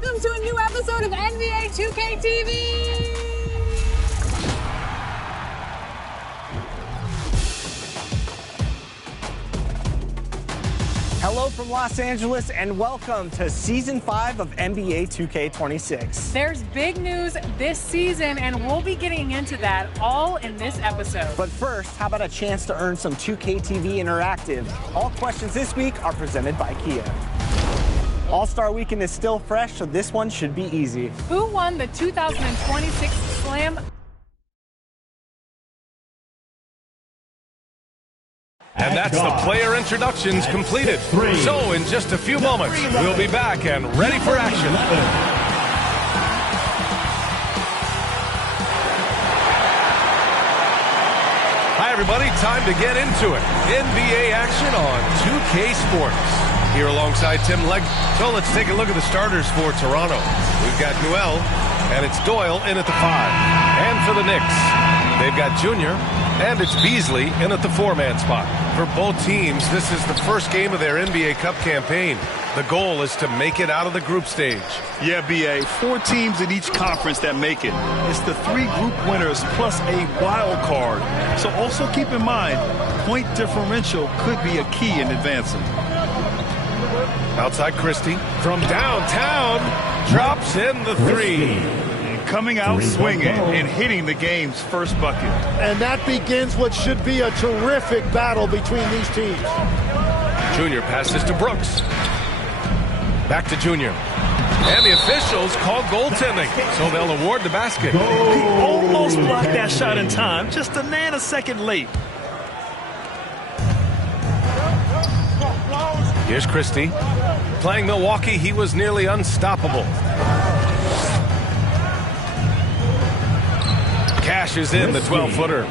welcome to a new episode of NBA 2K TV. Hello from Los Angeles and welcome to Season 5 of NBA 2K26. There's big news this season and we'll be getting into that all in this episode. But first, how about a chance to earn some 2K TV Interactive? All questions this week are presented by Kia. All-Star Weekend is still fresh, so this one should be easy. Who won the 2026 Slam? And that's the player introductions completed. So in just a few moments, we'll be back and ready for action. Hi, everybody. Time to get into it. NBA action on 2K Sports. Here alongside Tim Legg. So let's take a look at the starters for Toronto. We've got Noel, and it's Doyle in at the 5. And for the Knicks, they've got Junior, and it's Beasley in at the 4-man spot. For both teams, this is the first game of their NBA Cup campaign. The goal is to make it out of the group stage. Yeah, B.A., 4 teams in each conference that make it. It's the 3 group winners plus a wild card. So also keep in mind, point differential could be a key in advancing. Outside Christie from downtown, drops in the 3. Coming out swinging and hitting the game's first bucket. And that begins what should be a terrific battle between these teams. Junior passes to Brooks. Back to Junior. And the officials call goaltending, so they'll award the basket. He almost blocked that shot in time, just a nanosecond late. Here's Christie. Playing Milwaukee, he was nearly unstoppable. Cashes in the 12-footer.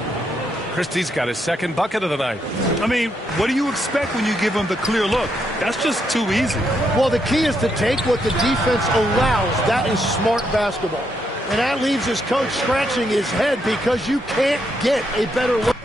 Christie's got his second bucket of the night. I mean, what do you expect when you give him the clear look? That's just too easy. Well, the key is to take what the defense allows. That is smart basketball. And that leaves his coach scratching his head because you can't get a better look.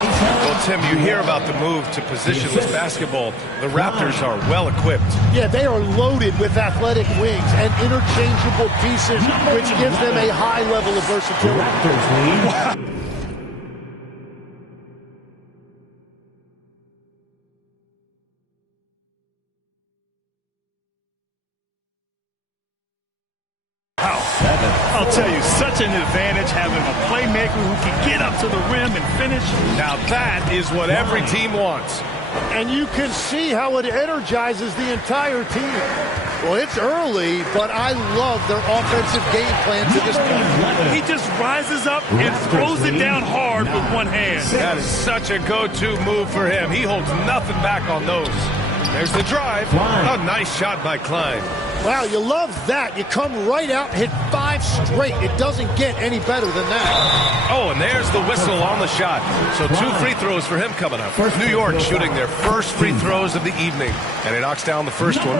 Well, Tim, you hear about the move to positionless basketball. The Raptors are well equipped. Yeah, they are loaded with athletic wings and interchangeable pieces, which gives them a high level of versatility. I'll tell you, such an advantage having a playmaker who can get up to the rim and finish. Now that is what every team wants. And you can see how it energizes the entire team. Well, it's early, but I love their offensive game plan to this point. He just rises up and throws it down hard with one hand. That is such a go-to move for him. He holds nothing back on those. There's the drive. A nice shot by Klein. Wow, you love that. You come right out and hit 5 straight. It doesn't get any better than that. Oh, and there's the whistle on the shot. So 2 free throws for him coming up. New York shooting their first free throws of the evening. And he knocks down the first one.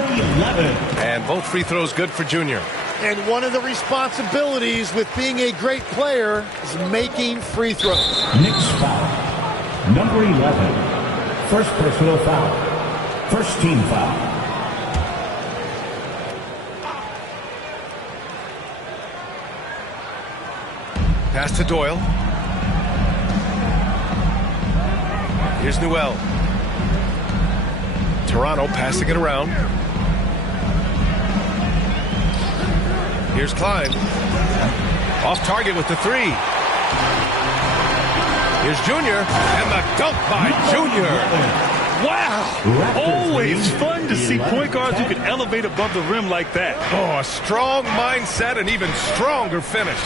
And both free throws good for Junior. And one of the responsibilities with being a great player is making free throws. Next foul. Number 11. First personal foul. First team foul. Pass to Doyle. Here's Newell. Toronto passing it around. Here's Klein. Off target with the 3. Here's Junior. And the dunk by Junior. Wow! Always fun to see point guards who can elevate above the rim like that. Oh, a strong mindset and even stronger finish.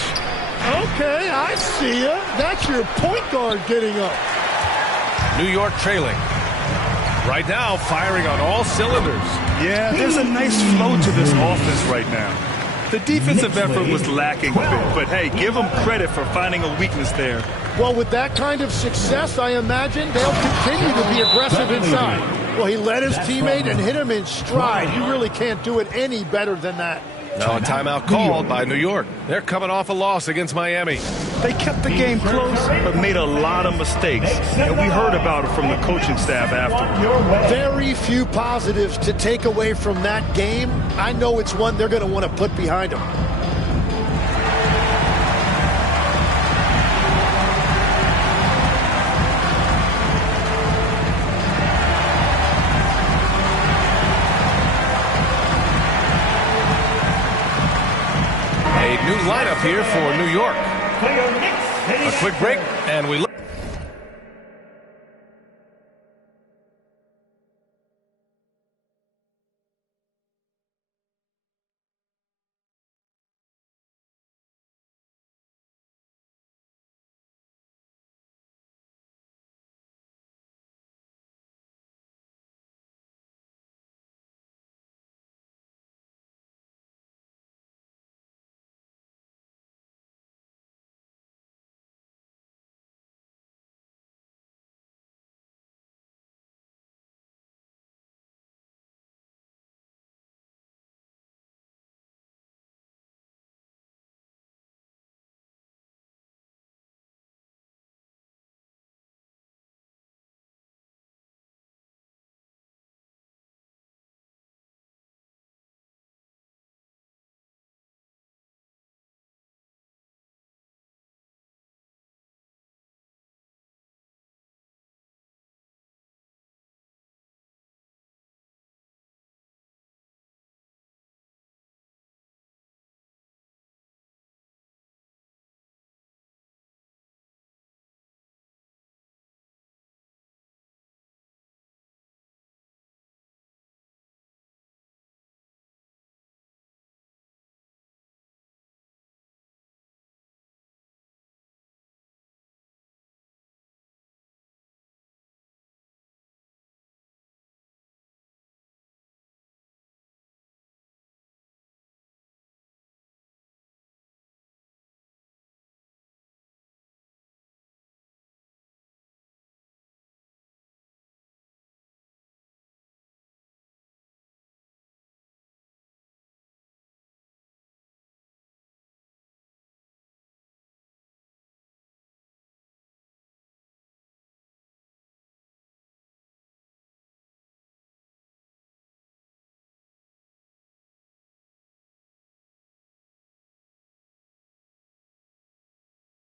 Okay, I see ya. That's your point guard getting up. New York trailing. Right now, firing on all cylinders. Yeah, there's a nice flow to this offense right now. The defensive effort was lacking a bit, but hey, give them credit for finding a weakness there. Well, with that kind of success, I imagine they'll continue to be aggressive inside. Well, he led his teammate and hit him in stride. You really can't do it any better than that. Now a timeout called by New York. They're coming off a loss against Miami. They kept the game close, but made a lot of mistakes. And we heard about it from the coaching staff after. Very few positives to take away from that game. I know it's one they're going to want to put behind them. New lineup here for New York. A quick break, and we look.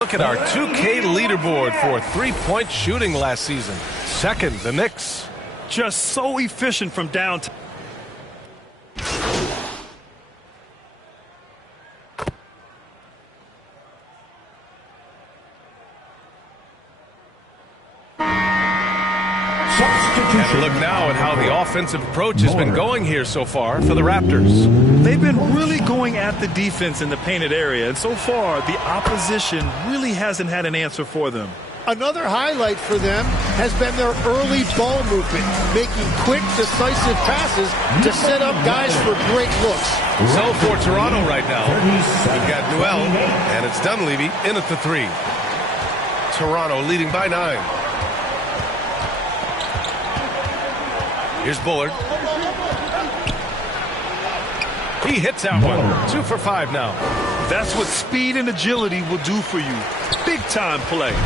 Look at our 2K leaderboard for three-point shooting last season. Second, the Knicks. Just so efficient from downtown. Substitute And a look now at how the offensive approach has been going here so far for the Raptors. They've been really going at the defense in the painted area, and so far the opposition really hasn't had an answer for them. Another highlight for them has been their early ball movement, making quick, decisive passes to set up guys for great looks. So for Toronto right now, we've got Noel, and it's Dunleavy in at the 3. Toronto leading by 9. Here's Bullard. He hits that one. 2 for 5 now. That's what speed and agility will do for you. Big time play.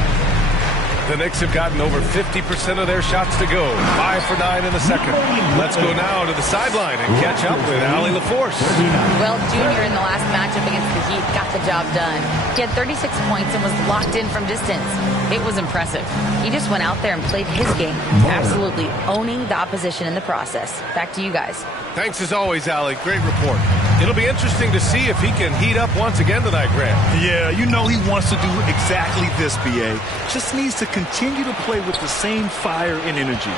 The Knicks have gotten over 50% of their shots to go. 5 for 9 in the second. Let's go now to the sideline and catch up with Allie LaForce. Well, Junior in the last matchup against the Heat got the job done. He had 36 points and was locked in from distance. It was impressive. He just went out there and played his game, absolutely owning the opposition in the process. Back to you guys. Thanks as always, Allie. Great report. It'll be interesting to see if he can heat up once again tonight, Grant. Yeah, you know he wants to do exactly this, B.A. Just needs to continue to play with the same fire and energy.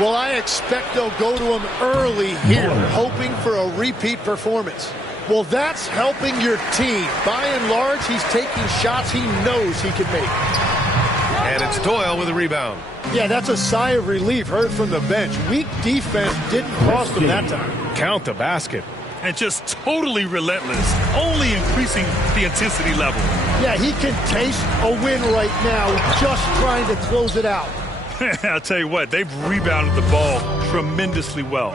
Well, I expect they'll go to him early here, hoping for a repeat performance. Well, that's helping your team. By and large, he's taking shots he knows he can make. And it's Doyle with a rebound. Yeah, that's a sigh of relief heard from the bench. Weak defense didn't cost them that time. Count the basket. And just totally relentless, only increasing the intensity level. Yeah, he can taste a win right now, just trying to close it out. I'll tell you what, they've rebounded the ball tremendously well.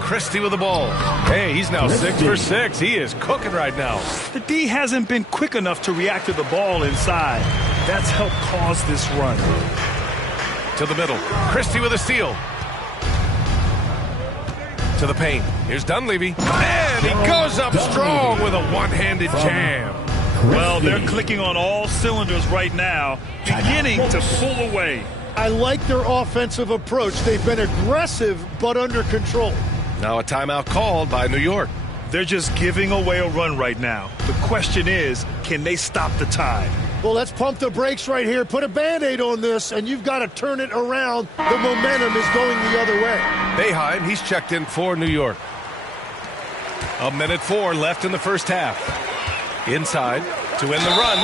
Christie with the ball. Hey, he's now 6 for 6. He is cooking right now. The D hasn't been quick enough to react to the ball inside. That's helped cause this run. To the middle. Christie with a steal. To the paint. Here's Dunleavy. And he goes up strong with a one-handed jam. Well, they're clicking on all cylinders right now, beginning to pull away. I like their offensive approach. They've been aggressive, but under control. Now a timeout called by New York. They're just giving away a run right now. The question is, can they stop the tide? Well, let's pump the brakes right here. Put a Band-Aid on this, and you've got to turn it around. The momentum is going the other way. Boeheim, he's checked in for New York. 1:04 left in the first half. Inside to win the run.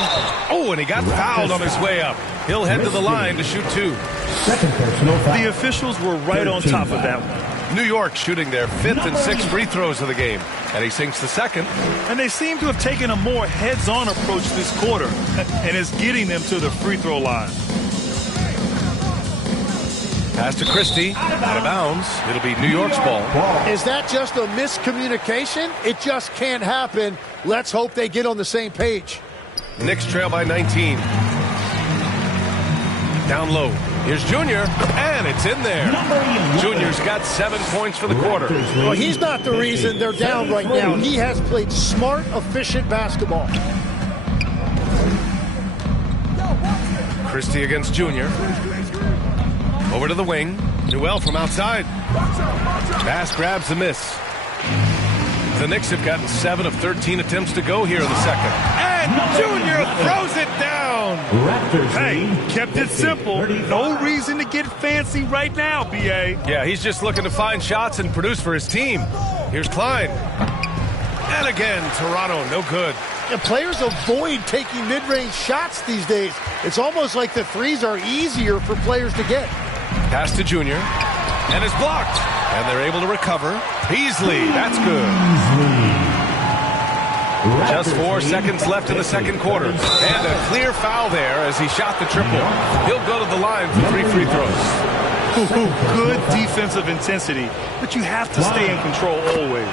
Oh, and he got fouled on his way up. He'll head to the line to shoot 2. The officials were right on top of that one. New York shooting their 5th and 6th free throws of the game. And he sinks the second. And they seem to have taken a more heads-on approach this quarter. And it's getting them to the free throw line. Pass to Christie. Out of bounds. It'll be New York's ball. Is that just a miscommunication? It just can't happen. Let's hope they get on the same page. Knicks trail by 19. Down low. Here's Junior, and it's in there. Junior's got 7 points for the quarter. Well, he's not the reason they're down right now. He has played smart, efficient basketball. Christie against Junior. Over to the wing. Noel from outside. Bass grabs the miss. The Knicks have gotten 7 of 13 attempts to go here in the second. And Junior throws it down. Hey, kept it simple. No reason to get fancy right now, B.A. Yeah, he's just looking to find shots and produce for his team. Here's Klein. And again, Toronto, no good. And players avoid taking mid-range shots these days. It's almost like the threes are easier for players to get. Pass to Junior. And it's blocked. And they're able to recover. Beasley, that's good. Just 4 seconds left in the second quarter. And a clear foul there as he shot the triple. He'll go to the line for 3 free throws. Good defensive intensity, but you have to stay in control always.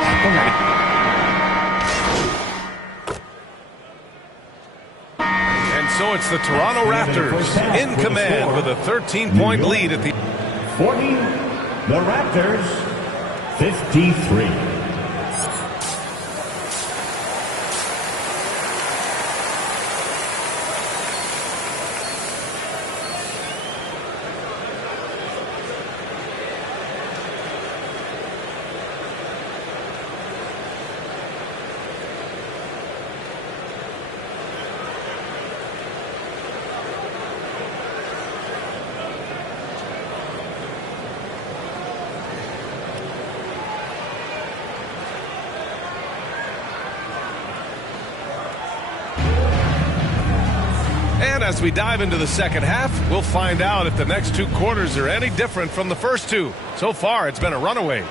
And so it's the Toronto Raptors in command with a 13-point lead at the 40, the Raptors, 53. as we dive into the second half, we'll find out if the next two quarters are any different from the first two. So far, it's been a runaway.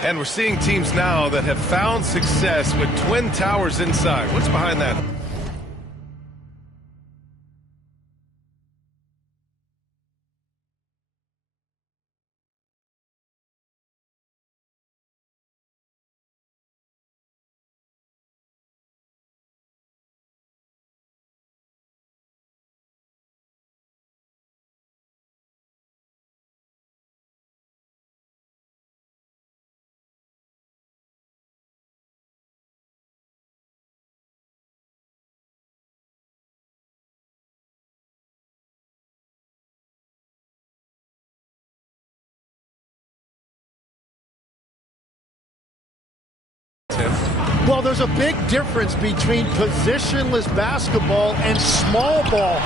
And we're seeing teams now that have found success with twin towers inside. What's behind that? Well, there's a big difference between positionless basketball and small ball.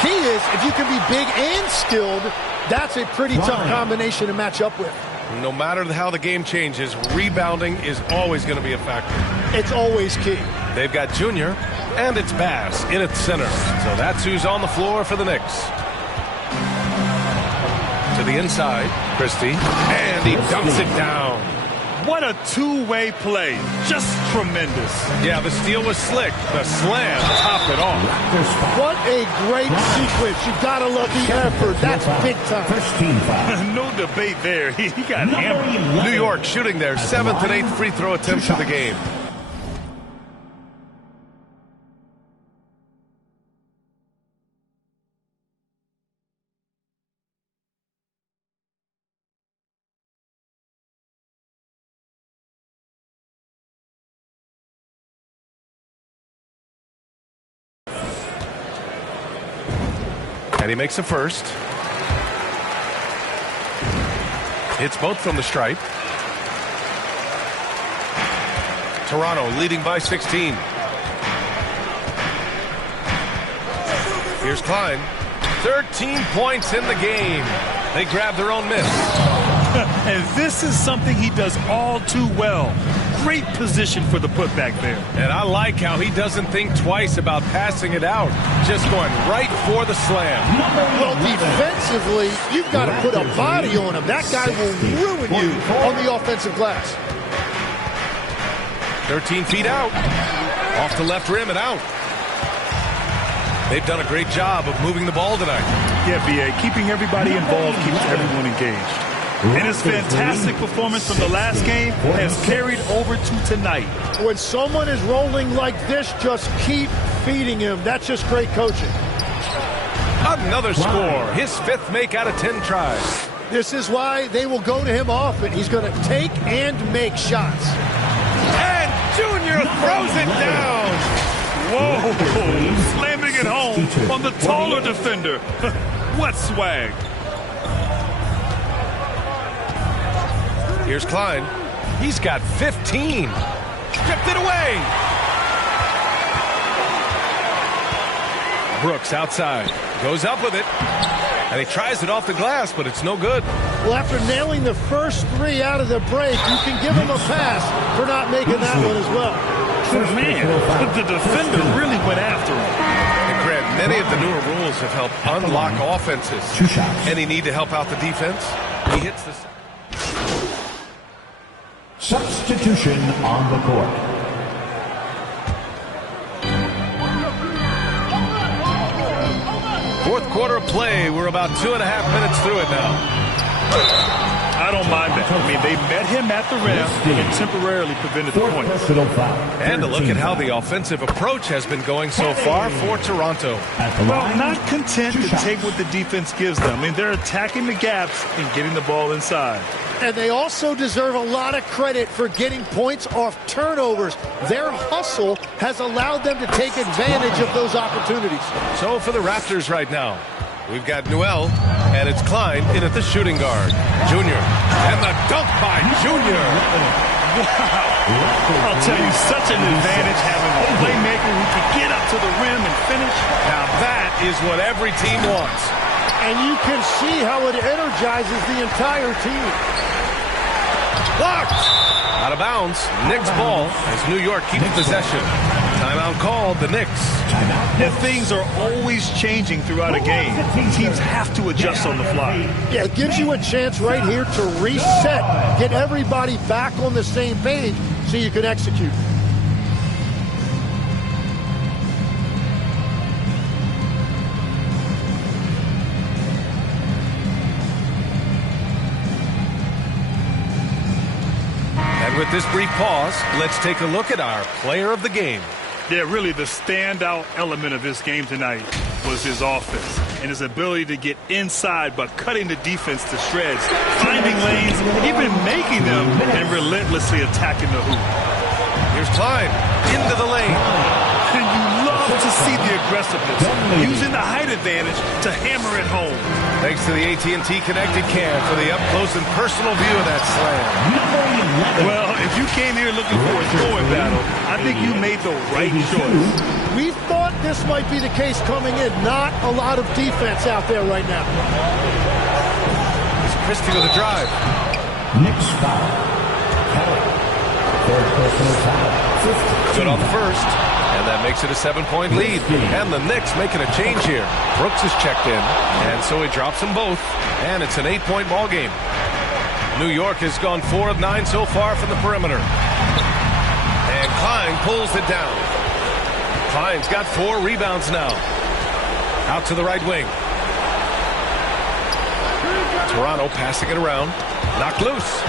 Key is, if you can be big and skilled, that's a pretty tough combination to match up with. No matter how the game changes, rebounding is always going to be a factor. It's always key. They've got Junior, and it's Bass in its center. So that's who's on the floor for the Knicks. To the inside, Christie, and he dumps it down. What a two-way play. Just tremendous. Yeah, the steal was slick. The slam topped it off. What a great sequence. You gotta love the effort. That's big time. First team foul. No debate there. He got hammered. New York shooting their 7th and 8th free throw attempts of the game. And he makes a first. Hits both from the stripe. Toronto leading by 16. Here's Klein. 13 points in the game. They grab their own miss. And this is something he does all too well. Great position for the putback there. And I like how he doesn't think twice about passing it out. Just going right for the slam. Well, defensively, you've got to put a body on him. That guy will ruin you on the offensive glass. 13 feet out. Off the left rim and out. They've done a great job of moving the ball tonight. Yeah, B.A., keeping everybody involved keeps everyone engaged. And his fantastic performance from the last game has carried over to tonight. When someone is rolling like this, just keep feeding him. That's just great coaching. Another score. His 5th make out of 10 tries. This is why they will go to him often. He's going to take and make shots. And Junior throws it down. Whoa, slamming it home on the taller defender. What swag. Here's Klein. He's got 15. Stripped it away. Brooks outside. Goes up with it. And he tries it off the glass, but it's no good. Well, after nailing the first 3 out of the break, you can give him a pass for not making that one as well. Man, the defender really went after him. And Grant, many of the newer rules have helped unlock offenses. Any need to help out the defense? He hits the... Substitution on the court. Fourth quarter of play. We're about 2.5 minutes through it now. I don't mind that. I mean, they met him at the rim and temporarily prevented the point. And to look at how the offensive approach has been going so far for Toronto. Well, not content to take what the defense gives them. I mean, they're attacking the gaps and getting the ball inside. And they also deserve a lot of credit for getting points off turnovers. Their hustle has allowed them to take advantage of those opportunities. So for the Raptors right now, we've got Noel, and it's Klein in at the shooting guard. Junior, and the dunk by Junior. Wow. I'll tell you, such an advantage having a playmaker who can get up to the rim and finish. Now that is what every team wants. And you can see how it energizes the entire team. Blocked! Out of bounds. Knicks ball as New York keeps possession. Timeout called, the Knicks. And things are always changing throughout a game. Teams have to adjust on the fly. Yeah, it gives you a chance right here to reset, get everybody back on the same page so you can execute. And with this brief pause, let's take a look at our player of the game. Yeah, really the standout element of this game tonight was his offense and his ability to get inside but cutting the defense to shreds, finding lanes, even making them, and relentlessly attacking the hoop. Here's Klein into the lane. And you love to see the aggressiveness, using the height advantage to hammer it home. Thanks to the AT&T Connected Cam for the up-close and personal view of that slam. Well, if you came here looking for a throwing battle, I think you made the right choice. We thought this might be the case coming in. Not a lot of defense out there right now. It's Christie with a drive. Next foul. Kelly. Third personal foul. Good on the first. And that makes it a 7-point lead. And the Knicks making a change here. Brooks is checked in, and so he drops them both. And it's an 8-point ball game. New York has gone 4 of 9 so far from the perimeter. And Klein pulls it down. Klein's got 4 rebounds now. Out to the right wing. Toronto passing it around. Knocked loose.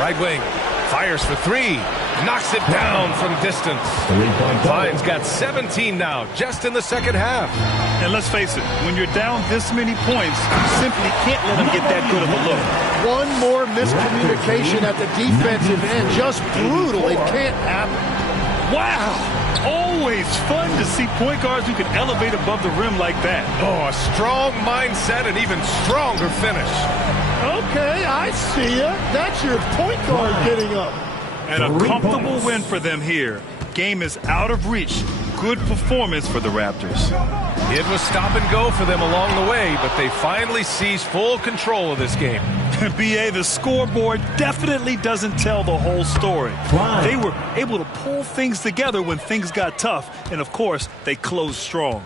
Right wing. Fires for 3. Knocks it down from distance. Klein's got 17 now, just in the second half. And let's face it, when you're down this many points, you simply can't let them get that good of a look. One more miscommunication at the defensive end. Just brutal. It can't happen. Wow! Always fun to see point guards who can elevate above the rim like that. Oh, a strong mindset and even stronger finish. Okay, I see ya. That's your point guard getting up. And a comfortable win for them here. Game is out of reach. Good performance for the Raptors. It was stop and go for them along the way, but they finally seized full control of this game. BA, the scoreboard definitely doesn't tell the whole story. They were able to pull things together when things got tough, and of course, they closed strong.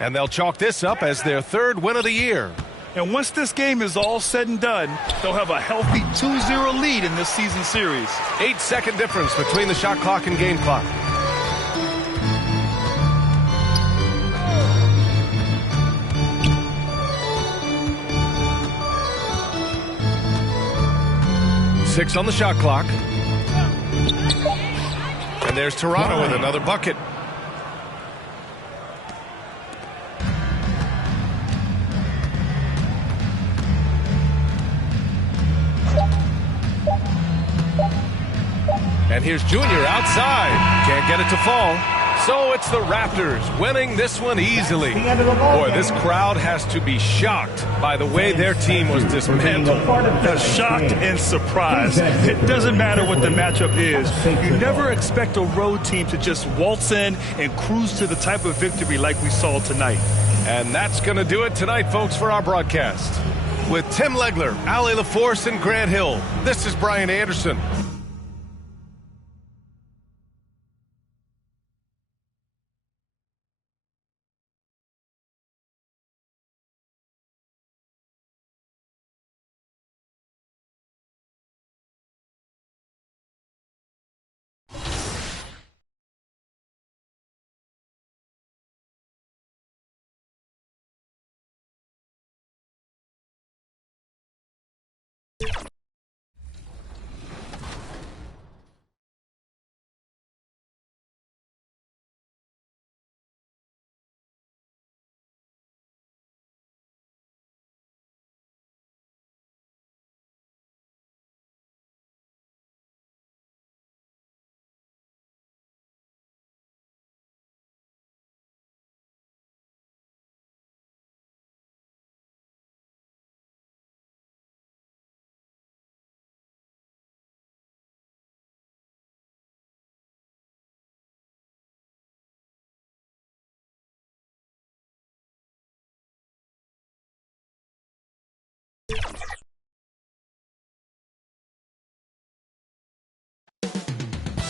And they'll chalk this up as their 3rd win of the year. And once this game is all said and done, they'll have a healthy 2-0 lead in this season series. 8-second difference between the shot clock and game clock. Six on the shot clock. And there's Toronto with another bucket. And here's Junior outside. Can't get it to fall. So it's the Raptors winning this one easily. Boy, this crowd has to be shocked by the way their team was dismantled. Shocked and surprised. It doesn't matter what the matchup is. You never expect a road team to just waltz in and cruise to the type of victory like we saw tonight. And that's going to do it tonight, folks, for our broadcast. With Tim Legler, Allie LaForce, and Grant Hill, this is Brian Anderson.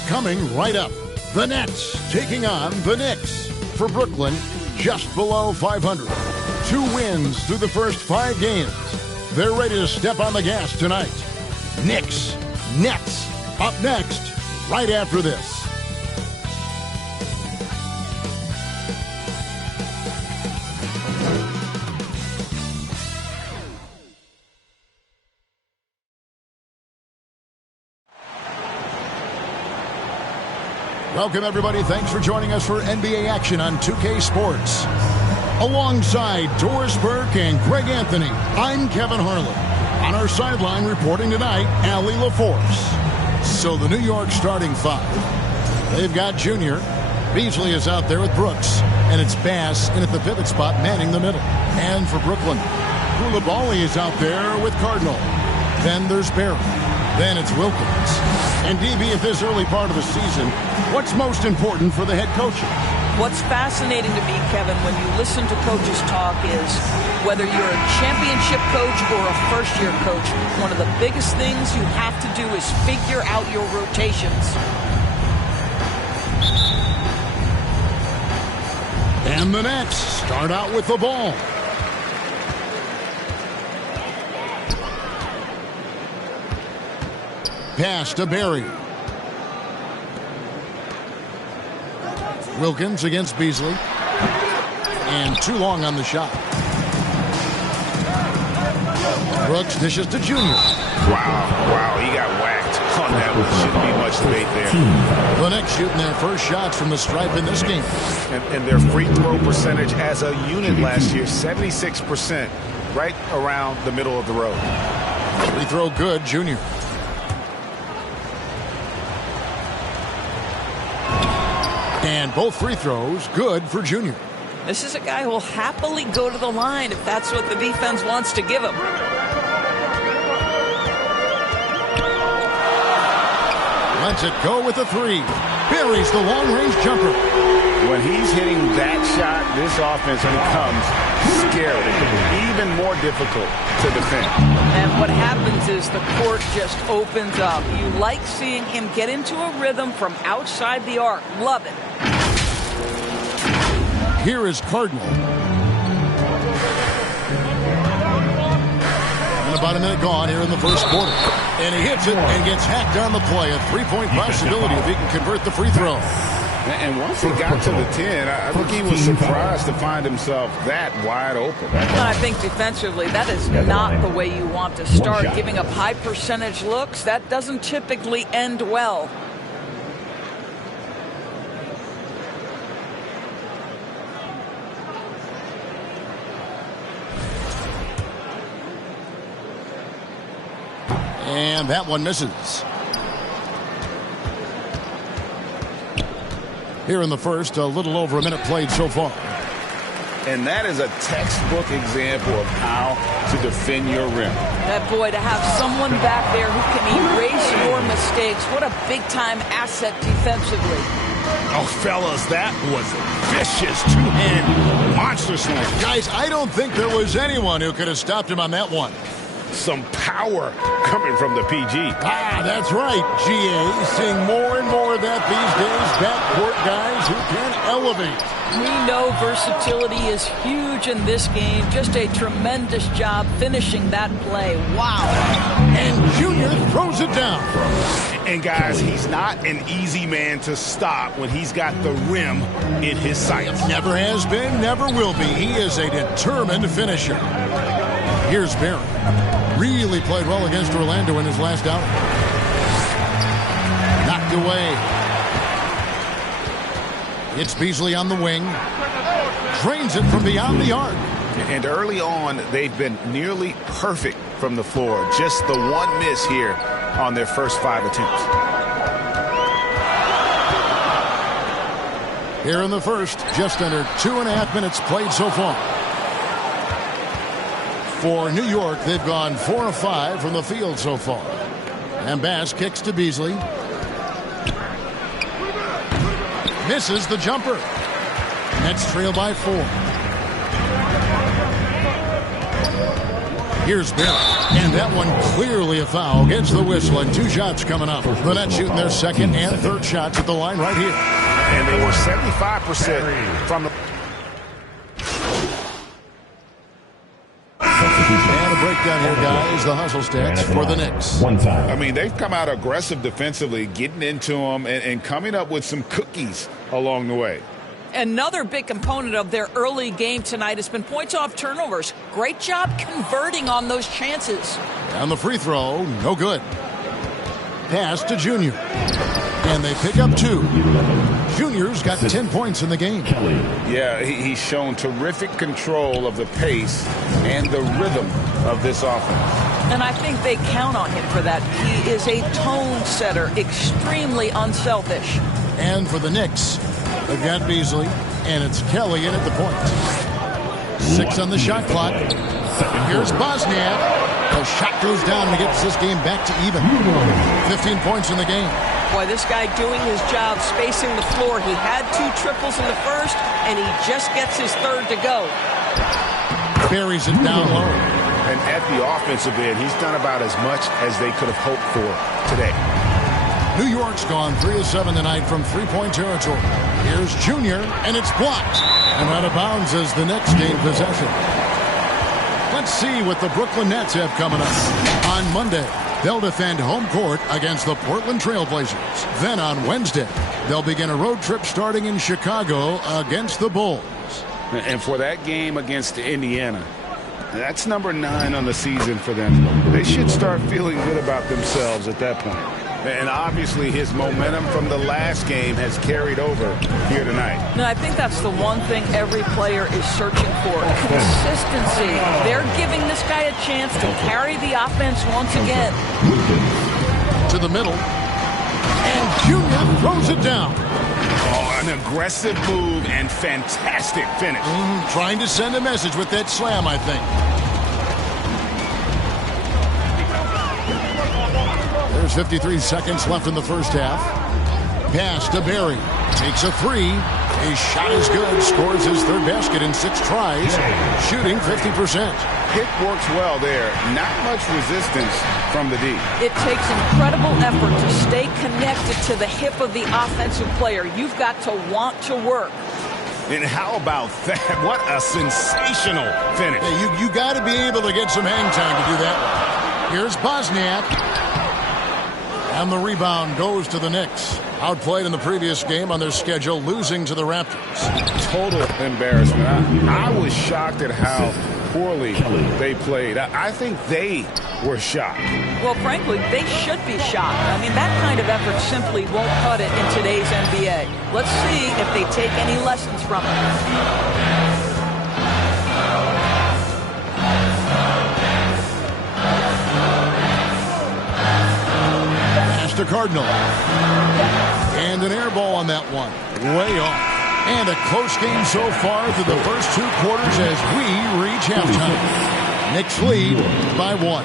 Coming right up, The Nets taking on the Knicks. For Brooklyn, just below 500. 2 wins through the first 5 games. They're ready to step on the gas tonight. Knicks, Nets, up next, right after this. Welcome, everybody. Thanks for joining us for NBA action on 2K Sports. Alongside Doris Burke and Greg Anthony, I'm Kevin Harlan. On our sideline reporting tonight, Allie LaForce. So the New York starting 5. They've got Junior. Beasley is out there with Brooks. And it's Bass in at the pivot spot manning the middle. And for Brooklyn, Koulibaly is out there with Cardinal. Then there's Barry. Then it's Wilkins. And DB, at this early part of the season, what's most important for the head coaches? What's fascinating to me, Kevin, when you listen to coaches talk is whether you're a championship coach or a first-year coach, one of the biggest things you have to do is figure out your rotations. And the Nets start out with the ball. Pass to Barry. Wilkins against Beasley. And too long on the shot. Brooks dishes to Junior. Wow, he got whacked on that one. Shouldn't be much debate there. The Knicks shooting their first shots from the stripe in this game. And their free throw percentage as a unit last year, 76%, right around the middle of the road. Free throw good, Junior. And both free throws good for Junior. This is a guy who will happily go to the line if that's what the defense wants to give him. Lets it go with a 3. Buries the long-range jumper. When he's hitting that shot, this offense becomes scary, even more difficult to defend. And what happens is the court just opens up. You like seeing him get into a rhythm from outside the arc. Love it. Here is Cardinal. And about a minute gone here in the first quarter. And he hits it and gets hacked on the play. A 3-point possibility if he can convert the free throw. And once he got to the 10, I think he was surprised to find himself that wide open. I think defensively, that is not the way you want to start. Giving up high percentage looks, that doesn't typically end well. And that one misses. Here in the first, a little over a minute played so far. And that is a textbook example of how to defend your rim. That boy, to have someone back there who can erase your mistakes, what a big-time asset defensively. Oh, fellas, that was a vicious two-hand monster slam. Guys, I don't think there was anyone who could have stopped him on that one. Some power coming from the PG. Ah, that's right, GA. Seeing more and more of that these days. Backcourt guys who can elevate. We know versatility is huge in this game. Just a tremendous job finishing that play. Wow. And Junior throws it down. And guys, he's not an easy man to stop when he's got the rim in his sights. Never has been, never will be. He is a determined finisher. Here's Barry. Really played well against Orlando in his last outing. Knocked away. It's Beasley on the wing. Drains it from beyond the arc. And early on, they've been nearly perfect from the floor. Just the one miss here on their first 5 attempts. Here in the first, just under 2.5 minutes played so far. For New York, they've gone 4 of 5 from the field so far. And Bass kicks to Beasley. Misses the jumper. Nets trail by 4. Here's Barry. And that one clearly a foul. Gets the whistle and 2 shots coming up. The Nets shooting their second and third shots at the line right here. And they were 75% from the... And a breakdown here, guys. The hustle stats for the Knicks. I mean, they've come out aggressive defensively, getting into them and coming up with some cookies along the way. Another big component of their early game tonight has been points off turnovers. Great job converting on those chances. And the free throw, no good. Pass to Junior. And they pick up 2. Junior's got 10 points in the game. Yeah, he's shown terrific control of the pace and the rhythm of this offense. And I think they count on him for that. He is a tone setter, extremely unselfish. And for the Knicks, they've got Beasley, and it's Kelly in at the point. 6 on the shot clock. Here's Bosniak. The shot goes down and gets this game back to even. 15 points in the game. Boy, this guy doing his job, spacing the floor. He had 2 triples in the first, and he just gets his third to go. Buries it down low. And at the offensive end, he's done about as much as they could have hoped for today. New York's gone 3 of 7 tonight from three-point territory. Here's Junior, and it's blocked. And out of bounds as the Nets gain possession. Let's see what the Brooklyn Nets have coming up. On Monday, they'll defend home court against the Portland Trail Blazers. Then on Wednesday, they'll begin a road trip starting in Chicago against the Bulls. And for that game against Indiana, that's number 9 on the season for them. They should start feeling good about themselves at that point. And obviously his momentum from the last game has carried over here tonight. No, I think that's the one thing every player is searching for. Consistency. They're giving this guy a chance to carry the offense once again. To the middle. And Junior throws it down. Oh, an aggressive move and fantastic finish. Trying to send a message with that slam, I think. There's 53 seconds left in the first half. Pass to Barry. Takes a 3. His shot is good. Scores his third basket in 6 tries. Shooting 50%. Pick works well there. Not much resistance from the D. It takes incredible effort to stay connected to the hip of the offensive player. You've got to want to work. And how about that? What a sensational finish. Hey, you got to be able to get some hang time to do that one. Here's Bosniak. And the rebound goes to the Knicks. Outplayed in the previous game on their schedule, losing to the Raptors. Total embarrassment. I was shocked at how poorly they played. I think they were shocked. Well, frankly, they should be shocked. I mean, that kind of effort simply won't cut it in today's NBA. Let's see if they take any lessons from it. To Cardinal. And an air ball on that one. Way off. And a close game so far through the first 2 quarters as we reach halftime. Knicks lead by 1.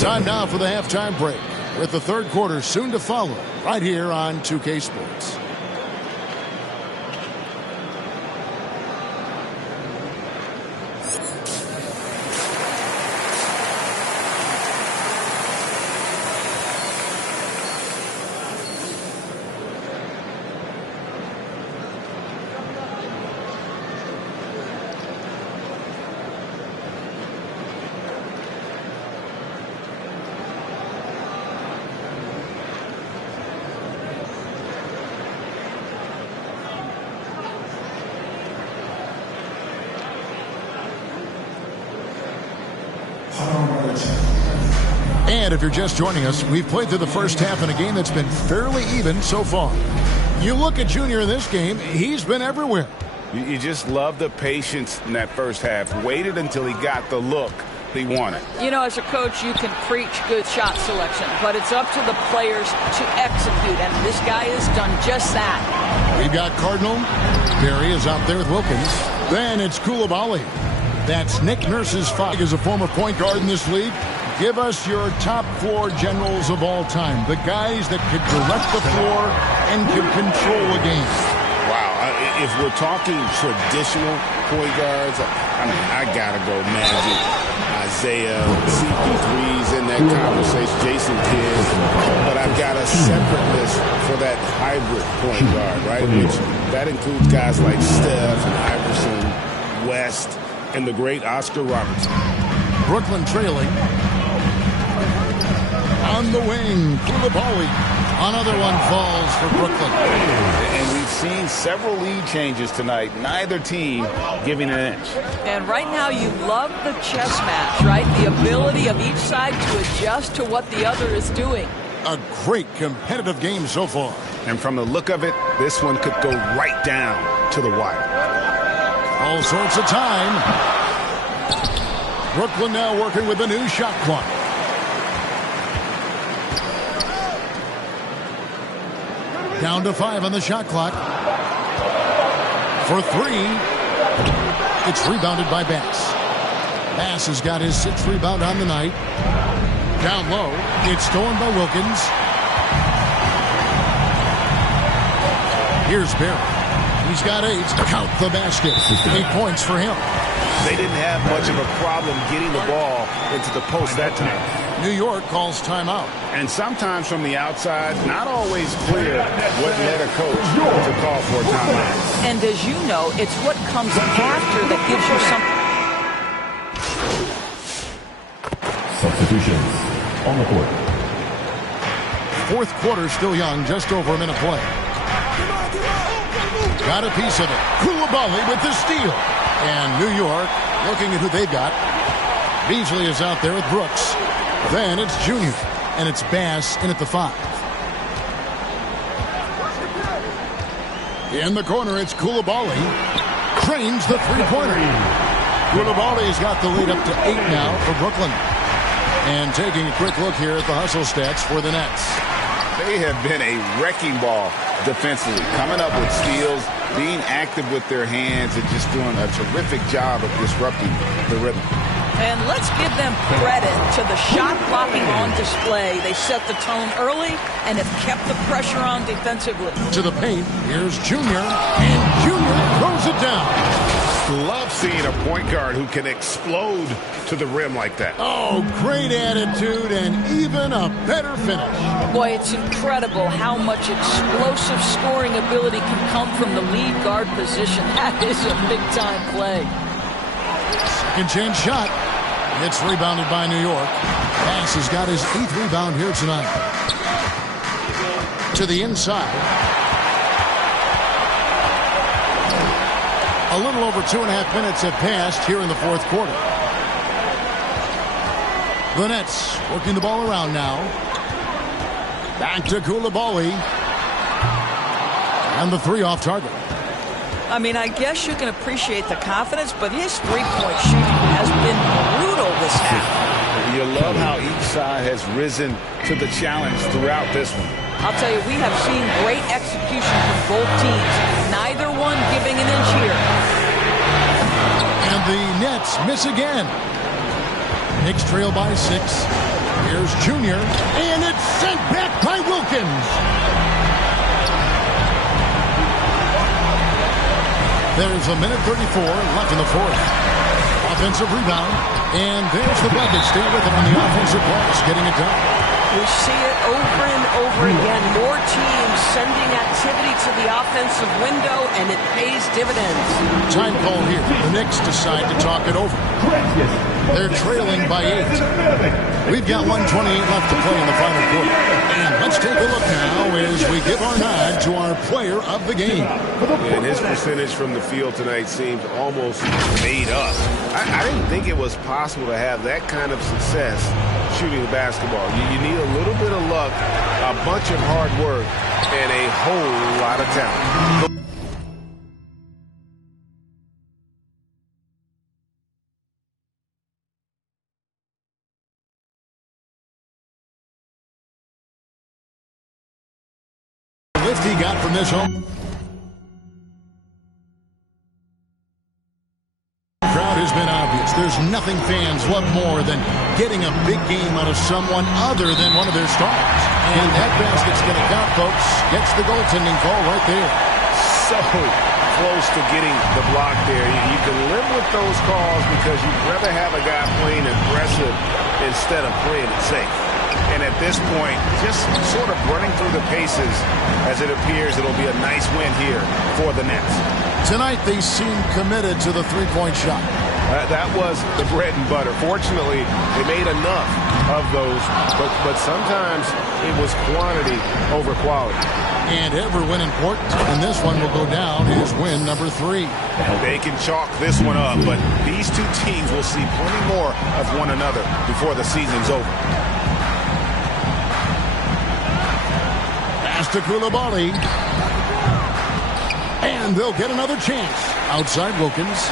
Time now for the halftime break, with the third quarter soon to follow right here on 2K Sports. And if you're just joining us, we've played through the first half in a game that's been fairly even so far. You look at Junior in this game, he's been everywhere. You just love the patience in that first half. Waited until he got the look he wanted. You know, as a coach, you can preach good shot selection, but it's up to the players to execute, and this guy has done just that. We've got Cardinal. Barry is out there with Wilkins. Then it's Koulibaly. That's Nick Nurse's father. As a former point guard in this league, give us your top floor generals of all time. The guys that could direct the floor and could control a game. Wow. If we're talking traditional point guards, I mean, I got to go Magic. Isaiah, CP3's in that conversation, Jason Kidd. But I've got a separate list for that hybrid point guard, right? Which that includes guys like Steph, Iverson, West, and the great Oscar Robertson. Brooklyn trailing. On the wing, Koulibaly. Another one falls for Brooklyn. And we've seen several lead changes tonight. Neither team giving an inch. And right now you love the chess match, right? The ability of each side to adjust to what the other is doing. A great competitive game so far. And from the look of it, this one could go right down to the wire. All sorts of time. Brooklyn now working with a new shot clock. Down to 5 on the shot clock. For 3. It's rebounded by Bass. Bass has got his 6th rebound on the night. Down low. It's stolen by Wilkins. Here's Barry. He's got 8. Count the basket. 8 points for him. They didn't have much of a problem getting the ball into the post that time. New York calls timeout. And sometimes from the outside, not always clear what led a coach to call for a timeout. And as you know, it's what comes after that gives you something. Substitutions on the court. Fourth quarter still young, just over a minute play. Got a piece of it. Koulibaly with the steal. And New York looking at who they've got. Beasley is out there with Brooks. Then it's Junior. And it's Bass in at the 5. In the corner, it's Koulibaly. Cranes the three-pointer. Koulibaly's got the lead up to 8 now for Brooklyn. And taking a quick look here at the hustle stats for the Nets. They have been a wrecking ball defensively, coming up with steals, being active with their hands, and just doing a terrific job of disrupting the rhythm. And let's give them credit to the shot blocking on display. They set the tone early and have kept the pressure on defensively. To the paint, here's Junior, and Junior throws it down. Love seeing a point guard who can explode to the rim like that. Oh, great attitude and even a better finish. Boy, it's incredible how much explosive scoring ability can come from the lead guard position. That is a big-time play. Second chance shot. It's rebounded by New York. Bass has got his 8th rebound here tonight. To the inside. A little over 2.5 minutes have passed here in the fourth quarter. The Nets working the ball around now. Back to Koulibaly. And the 3 off target. I mean, I guess you can appreciate the confidence, but his three-point shooting has been brutal this half. You love how each side has risen to the challenge throughout this one. I'll tell you, we have seen great execution from both teams. Neither one giving an inch here. And the Nets miss again. Knicks trail by 6. Here's Junior. And it's sent back by Wilkins. There's a minute 34 left in the fourth. Offensive rebound. And there's the bucket. Stay with it on the offensive glass, getting it done. We see it over and over again. More teams sending activity to the offensive window, and it pays dividends. Time call here. The Knicks decide to talk it over. They're trailing by 8. We've got 1:28 left to play in the final quarter. And let's take a look now as we give our nod to our player of the game. And his percentage from the field tonight seems almost made up. I didn't think it was possible to have that kind of success shooting the basketball. You need a little bit of luck, a bunch of hard work, and a whole lot of talent. Lift he got from this home. Crowd has been obvious. There's nothing fans love more than getting a big game out of someone other than one of their stars. And that basket's going to count, folks. Gets the goaltending call right there. So close to getting the block there. You can live with those calls because you'd rather have a guy playing aggressive instead of playing it safe. And at this point, just sort of running through the paces as it appears it'll be a nice win here for the Nets. Tonight, they seem committed to the three-point shot. That was the bread and butter. Fortunately, they made enough of those, but sometimes it was quantity over quality. And every win important, and this one will go down as win number 3. They can chalk this one up, but these two teams will see plenty more of one another before the season's over. Pass to Koulibaly. And they'll get another chance. Outside Wilkins.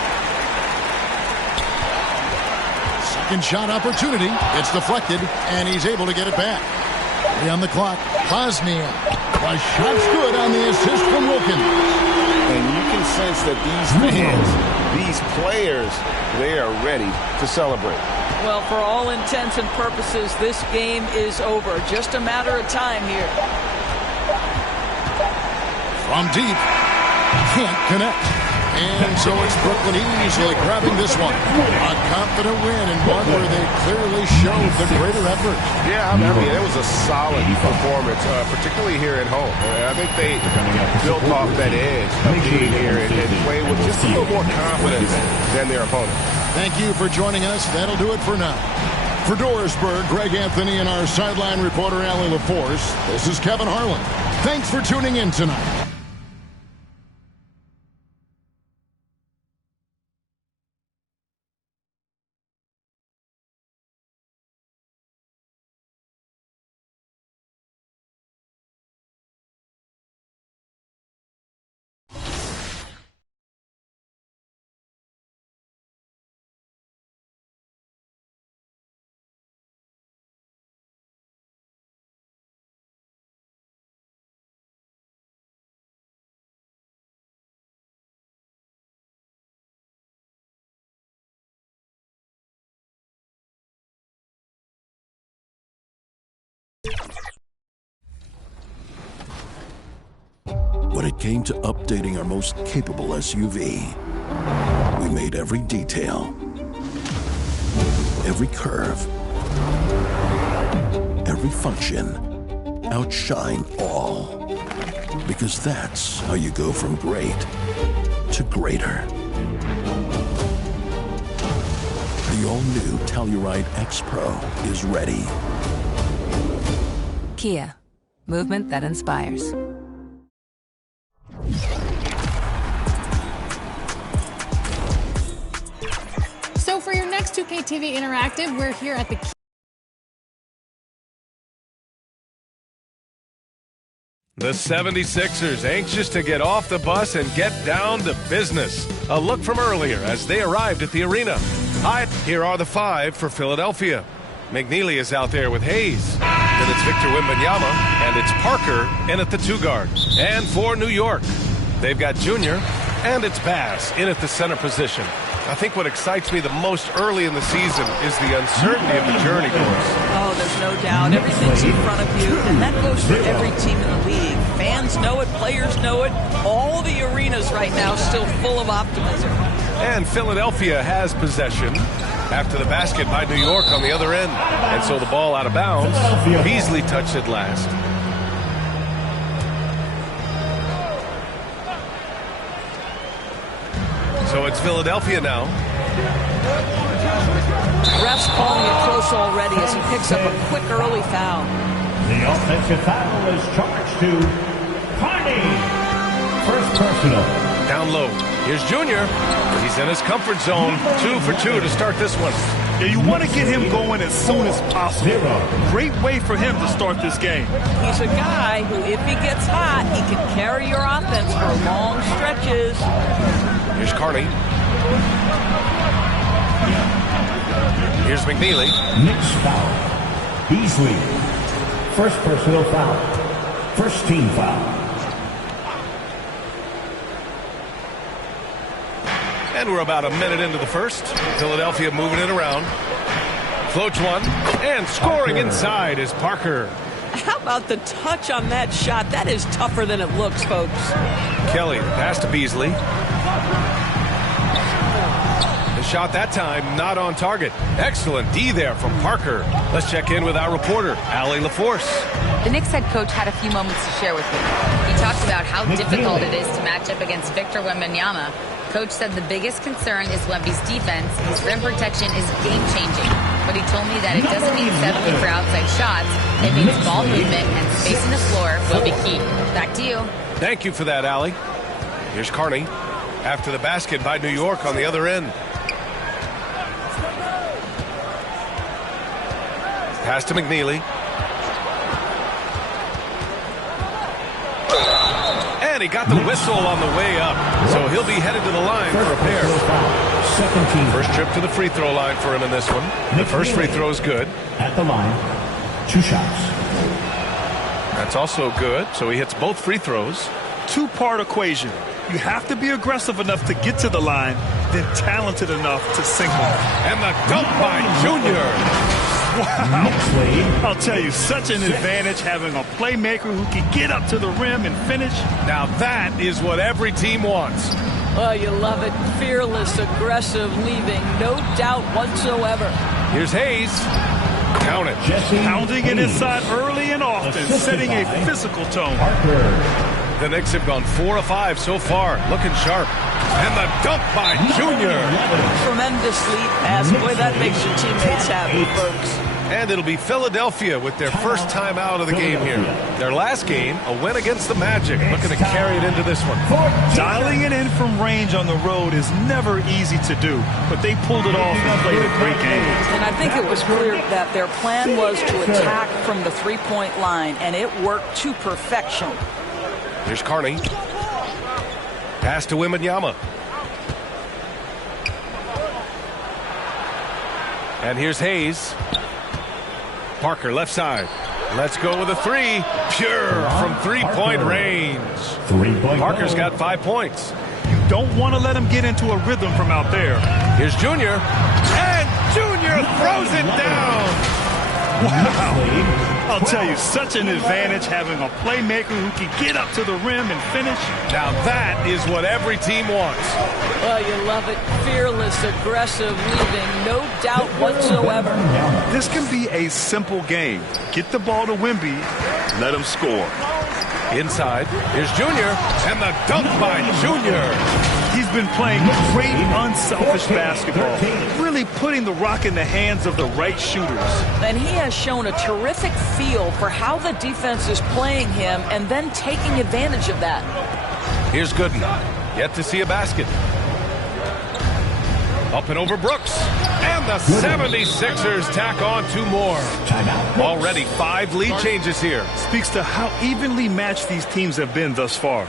Second shot opportunity. It's deflected, and he's able to get it back. 3 on the clock. Bosnia. The shot's good on the assist from Wilkins. And you can sense that these fans, these players, they are ready to celebrate. Well, for all intents and purposes, this game is over. Just a matter of time here. From deep. Can't connect. And so it's Brooklyn easily grabbing this one. A confident win and one where they clearly showed the greater effort. Yeah, I mean, it was a solid performance, particularly here at home. I think they built off that edge of being here and played with just a little more confidence than their opponent. Thank you for joining us. That'll do it for now. For Dorisburg, Greg Anthony and our sideline reporter, Allie LaForce, this is Kevin Harlan. Thanks for tuning in tonight. When it came to updating our most capable SUV, we made every detail, every curve, every function outshine all. Because that's how you go from great to greater. The all-new Telluride X Pro is ready. Kia, movement that inspires. So for your next 2K TV Interactive, we're here at the The 76ers anxious to get off the bus and get down to business. A look from earlier as they arrived at the arena. Hi, here are the 5 for Philadelphia. McNeely is out there with Hayes. Then it's Victor Wembanyama, and it's Parker in at the 2 guard. And for New York, they've got Junior, and it's Bass in at the center position. I think what excites me the most early in the season is the uncertainty of the journey course. Oh, there's no doubt. Everything's in front of you, and that goes for every team in the league. Fans know it, players know it. All the arenas right now still full of optimism. And Philadelphia has possession after the basket by New York on the other end. And so the ball out of bounds. Beasley touched it last. So it's Philadelphia now. Refs calling it close already as he picks up a quick early foul. The offensive foul is charged to Carney. First personal. Down low. Here's Junior. He's in his comfort zone. 2 for 2 to start this one. Yeah, you want to get him going as soon as possible. Great way for him to start this game. He's a guy who, if he gets hot, he can carry your offense for long stretches. Here's Carney. Here's McNeely. Next foul. Beasley. First personal foul. First team foul. And we're about a minute into the first. Philadelphia moving it around. Floats one. And scoring inside is Parker. How about the touch on that shot? That is tougher than it looks, folks. Kelly, pass to Beasley. The shot that time not on target. Excellent D there from Parker. Let's check in with our reporter, Allie LaForce. The Knicks head coach had a few moments to share with me. He talked about how difficult it is to match up against Victor Wembanyama. Coach said the biggest concern is Wemby's defense. His rim protection is game-changing. But he told me that it doesn't mean settling for outside shots. It means ball movement and spacing the floor will be key. Back to you. Thank you for that, Allie. Here's Carney. After the basket by New York on the other end. Pass to McNeely. And he got the whistle on the way up. So he'll be headed to the line for a pair. First trip to the free throw line for him in this one. The first free throw is good. At the line, 2 shots. That's also good. So he hits both free throws. Two-part equation. You have to be aggressive enough to get to the line, then talented enough to sink them. And the dunk by Junior. Wow. I'll tell you, such an advantage having a playmaker who can get up to the rim and finish. Now that is what every team wants. Oh, you love it. Fearless, aggressive, leaving. No doubt whatsoever. Here's Hayes. Count it. Pounding it inside early and often, setting a physical tone. The Knicks have gone 4 of 5 so far. Looking sharp. And the dunk by Junior. Tremendous lead pass. Boy, that makes your teammates happy, folks. And it'll be Philadelphia with their first time out of the game here. Their last game, a win against the Magic. Looking to carry it into this one. Dialing it in from range on the road is never easy to do, but they pulled it off and played a great game. And I think it was clear that their plan was to attack from the three-point line, and it worked to perfection. Here's Carney. Pass to Wembanyama. And here's Hayes. Parker, left side. Let's go with a 3. Pure from three-point range. Parker's got 5 points. You don't want to let him get into a rhythm from out there. Here's Junior. And Junior throws it down. Wow. I'll tell you, such an advantage having a playmaker who can get up to the rim and finish. Now that is what every team wants. Oh, you love it. Fearless, aggressive, leaving. No doubt whatsoever. This can be a simple game. Get the ball to Wemby, let him score. Inside, here's Junior, and the dunk by Junior. He's been playing great, unselfish basketball, really putting the rock in the hands of the right shooters. And he has shown a terrific feel for how the defense is playing him and then taking advantage of that. Here's Gooden, yet to see a basket. Up and over Brooks. And the 76ers tack on 2 more. Already 5 lead changes here. Speaks to how evenly matched these teams have been thus far.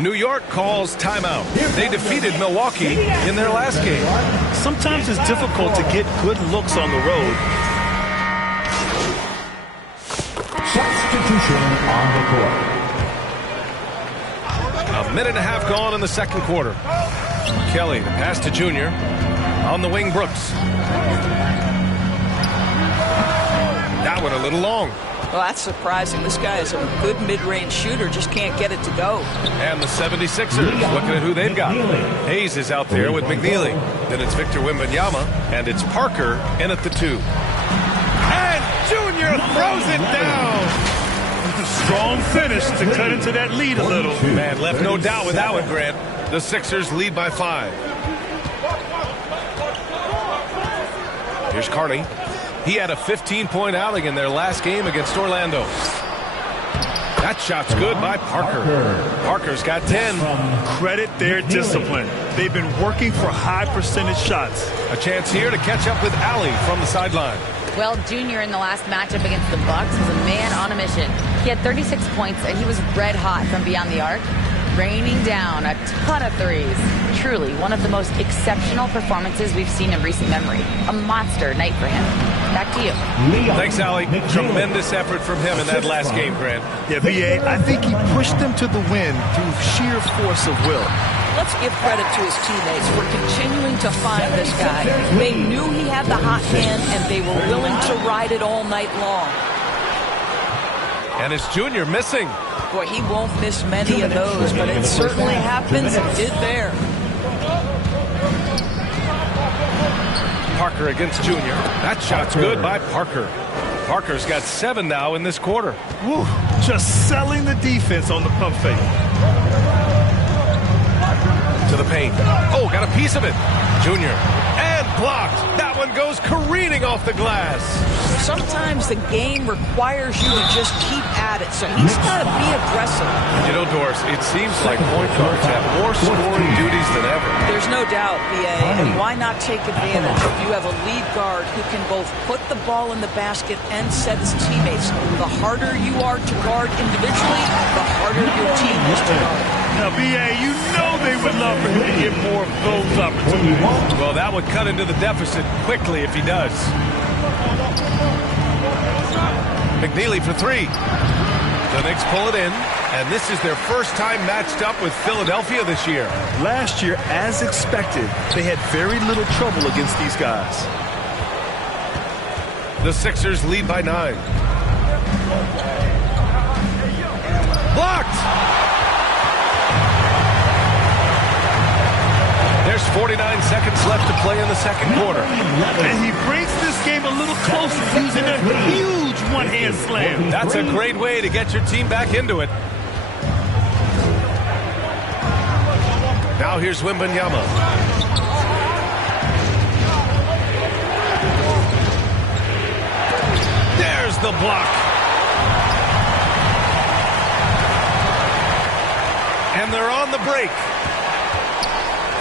New York calls timeout. They defeated Milwaukee in their last game. Sometimes it's difficult to get good looks on the road. Substitution on the court. A minute and a half gone in the second quarter. Kelly, the pass to Junior. On the wing, Brooks. That one a little long. Well, that's surprising. This guy is a good mid-range shooter, just can't get it to go. And the 76ers, looking at who they've got. Hayes is out there with McNeely. Then it's Victor Wembanyama, and it's Parker in at the 2. And Junior throws it down. Strong finish to cut into that lead a little. Man, left no doubt with that one, Grant. The Sixers lead by 5. Here's Carney. He had a 15-point outing in their last game against Orlando. That shot's good by Parker. Parker's got 10. Credit their discipline. They've been working for high percentage shots. A chance here to catch up with Allie from the sideline. Well, Junior in the last matchup against the Bucks was a man on a mission. He had 36 points, and he was red hot from beyond the arc, raining down a ton of threes. Truly, one of the most exceptional performances we've seen in recent memory. A monster night for him. Back to you. Thanks, Allie. Tremendous effort from him in that last game, Grant. Yeah, B.A., I think he pushed them to the win through sheer force of will. Let's give credit to his teammates for continuing to find this guy. They knew he had the hot hand, and they were willing to ride it all night long. And it's Junior missing. Boy, he won't miss many of those, but it certainly happens. It did there. Parker against Junior. That shot's good by Parker. Parker's got 7 now in this quarter. Woo, just selling the defense on the pump fake. To the paint. Oh, got a piece of it. Junior. And blocked. That one goes careening off the glass. Sometimes the game requires you to just keep at it, so he's got to be aggressive. You know, Doris, it seems like point guards have more scoring duties than ever. There's no doubt, BA, and why not take advantage if you have a lead guard who can both put the ball in the basket and set his teammates. The harder you are to guard individually, the harder your team is to guard. Now, BA, you know they would love for him to get more of those opportunities. Well, that would cut into the deficit quickly if he does. McNeely for 3. The Knicks pull it in, and this is their first time matched up with Philadelphia this year. Last year, as expected, they had very little trouble against these guys. The Sixers lead by 9. Blocked! There's 49 seconds left to play in the second quarter. And he brings this game a little closer using a huge one-hand slam. That's a great way to get your team back into it. Now here's Wembanyama. There's the block. And they're on the break.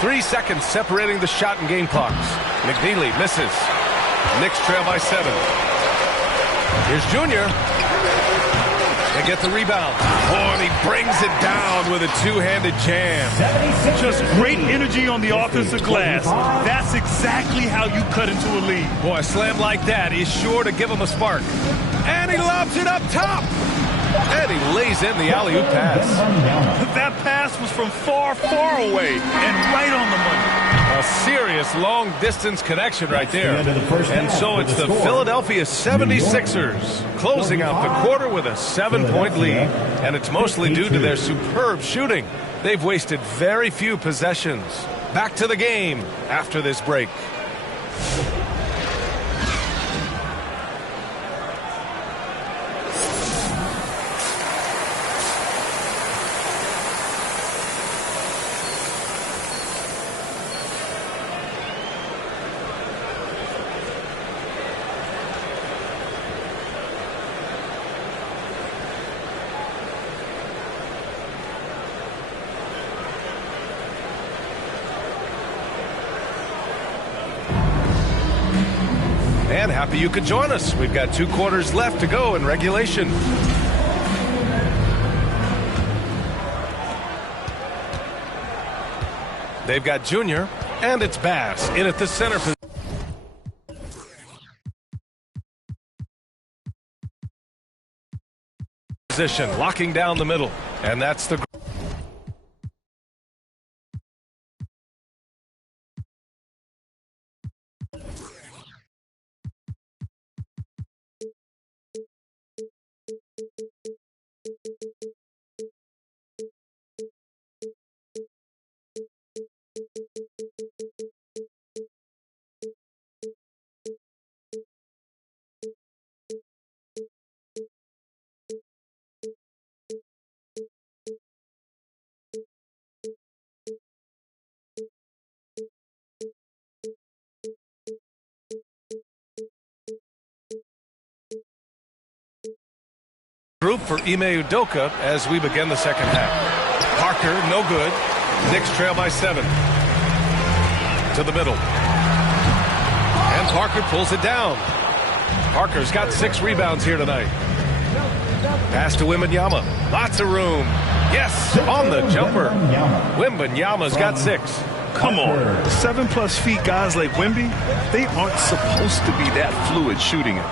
3 seconds separating the shot and game clocks. McNeely misses. Knicks trail by 7. Here's Junior. They get the rebound. Oh, and he brings it down with a two-handed jam. Just great energy on the offensive glass. That's exactly how you cut into a lead. Boy, a slam like that is sure to give him a spark. And he lobs it up top. And he lays in the alley-oop pass. That pass was from far, far away and right on the money. A serious long-distance connection right there. And so it's the Philadelphia 76ers closing out the quarter with a 7-point lead. And it's mostly due to their superb shooting. They've wasted very few possessions. Back to the game after this break. And happy you could join us. We've got 2 quarters left to go in regulation. They've got Junior, and it's Bass in at the center position, locking down the middle. And that's the group for Ime Udoka as we begin the second half. Parker, no good. Knicks trail by 7. To the middle. And Parker pulls it down. Parker's got 6 rebounds here tonight. Pass to Wembanyama. Lots of room. Yes, on the jumper. Wembanyama's got 6. Come on. 7+ feet guys like Wemby, they aren't supposed to be that fluid shooting it.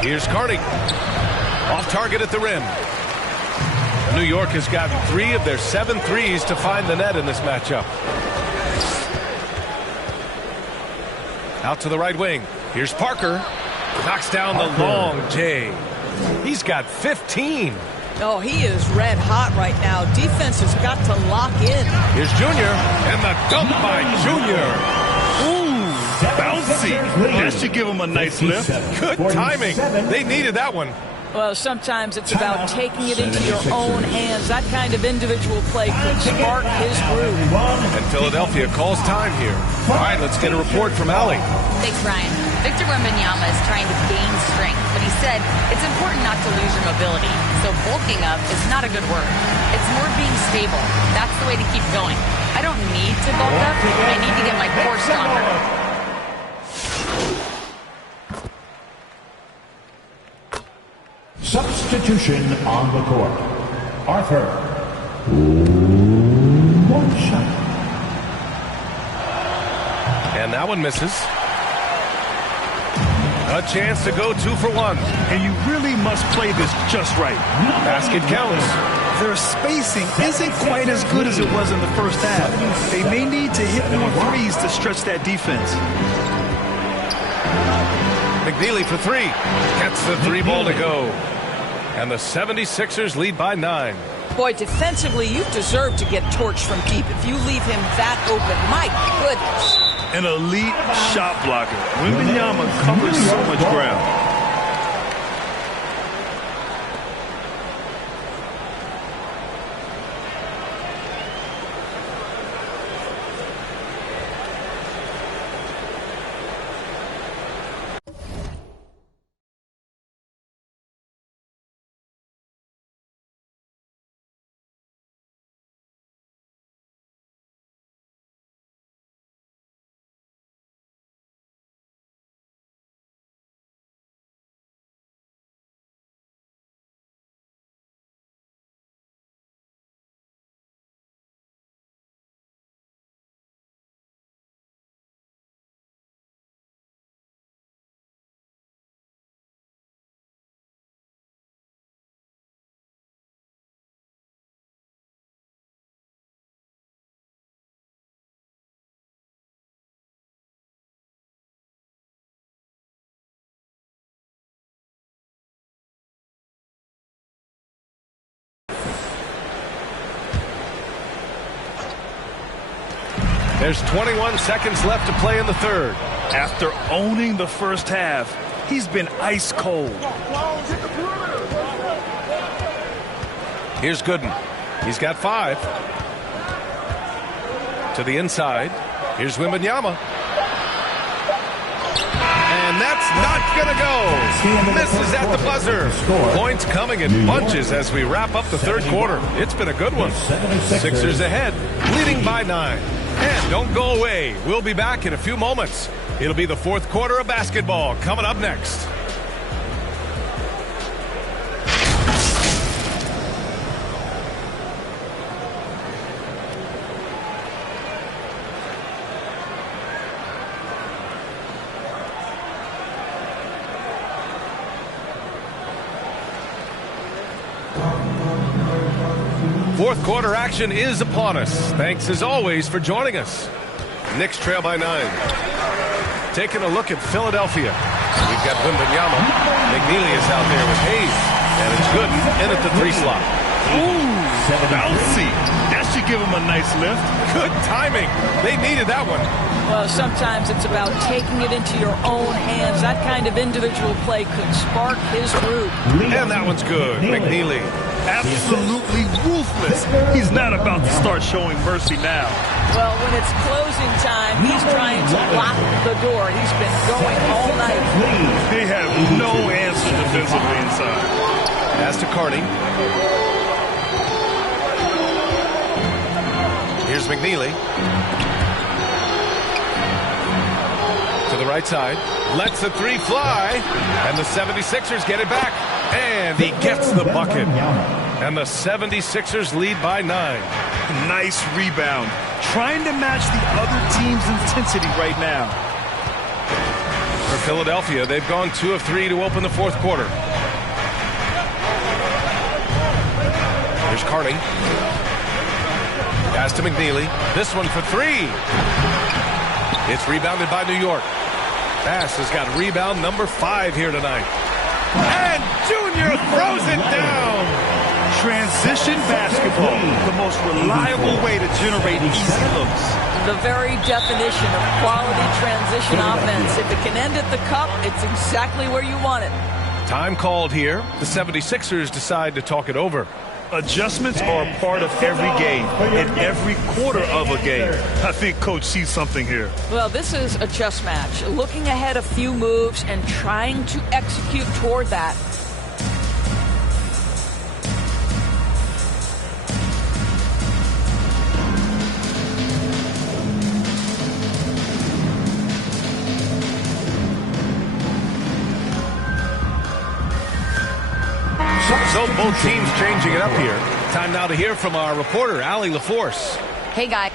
Here's Carney. Off target at the rim. New York has gotten 3 of their 7 threes to find the net in this matchup. Out to the right wing. Here's Parker. Knocks down the long J. He's got 15. Oh, he is red hot right now. Defense has got to lock in. Here's Junior, and the dunk by Junior. Ooh, bouncy. That should give him a nice lift. Good timing. They needed that one. Well, sometimes it's about taking it into your own hands. That kind of individual play could spark his groove. And Philadelphia calls time here. All right, let's get a report from Allie. Thanks, Brian. Victor Wembanyama is trying to gain strength, but he said it's important not to lose your mobility. So bulking up is not a good word. It's more being stable. That's the way to keep going. I don't need to bulk up. I need to get my core stronger. Substitution on the court. Arthur. One shot. And that one misses. A chance to go 2 for 1. And you really must play this just right. Basket counts. Their spacing isn't quite as good as it was in the first half. They may need to hit more threes to stretch that defense. McNeely for 3. Gets the 3-ball to go. And the 76ers lead by 9. Boy, defensively, you deserve to get torched from deep if you leave him that open. My goodness. An elite shot blocker. Wembanyama covers so much ground. There's 21 seconds left to play in the third. After owning the first half, he's been ice cold. Here's Gooden. He's got 5. To the inside. Here's Wembanyama. And that's not going to go. Misses at the buzzer. Points coming in bunches as we wrap up the third quarter. It's been a good one. Sixers ahead, leading by 9. And don't go away. We'll be back in a few moments. It'll be the fourth quarter of basketball coming up next. Fourth quarter action is upon us. Thanks as always for joining us. Knicks trail by 9. Taking a look at Philadelphia. We've got Wembanyama. McNeely is out there with Hayes. And it's good in at the 3 slot. Ooh, bouncy. That should give him a nice lift. Good timing. They needed that one. Well, sometimes it's about taking it into your own hands. That kind of individual play could spark his groove. And that one's good. McNeely. Absolutely ruthless. He's not about to start showing mercy now. Well, when it's closing time, he's trying to lock the door. He's been going all night. They have no answer defensively inside. Pass to Carney. Here's McNeely. To the right side. Lets the 3 fly. And the 76ers get it back. And he gets the bucket. And the 76ers lead by 9. Nice rebound. Trying to match the other team's intensity right now. For Philadelphia, they've gone 2 of 3 to open the fourth quarter. Here's Carney. Pass to McNeely. This one for 3. It's rebounded by New York. Pass has got rebound number 5 here tonight. And Junior throws it down. Transition basketball, the most reliable way to generate easy looks. The very definition of quality transition offense. If it can end at the cup, it's exactly where you want it. Time called here. The 76ers decide to talk it over. Adjustments are a part of every game, in every quarter of a game. I think Coach sees something here. Well, this is a chess match. Looking ahead a few moves and trying to execute toward that. So both teams changing it up here. Time now to hear from our reporter, Allie LaForce. Hey, guys.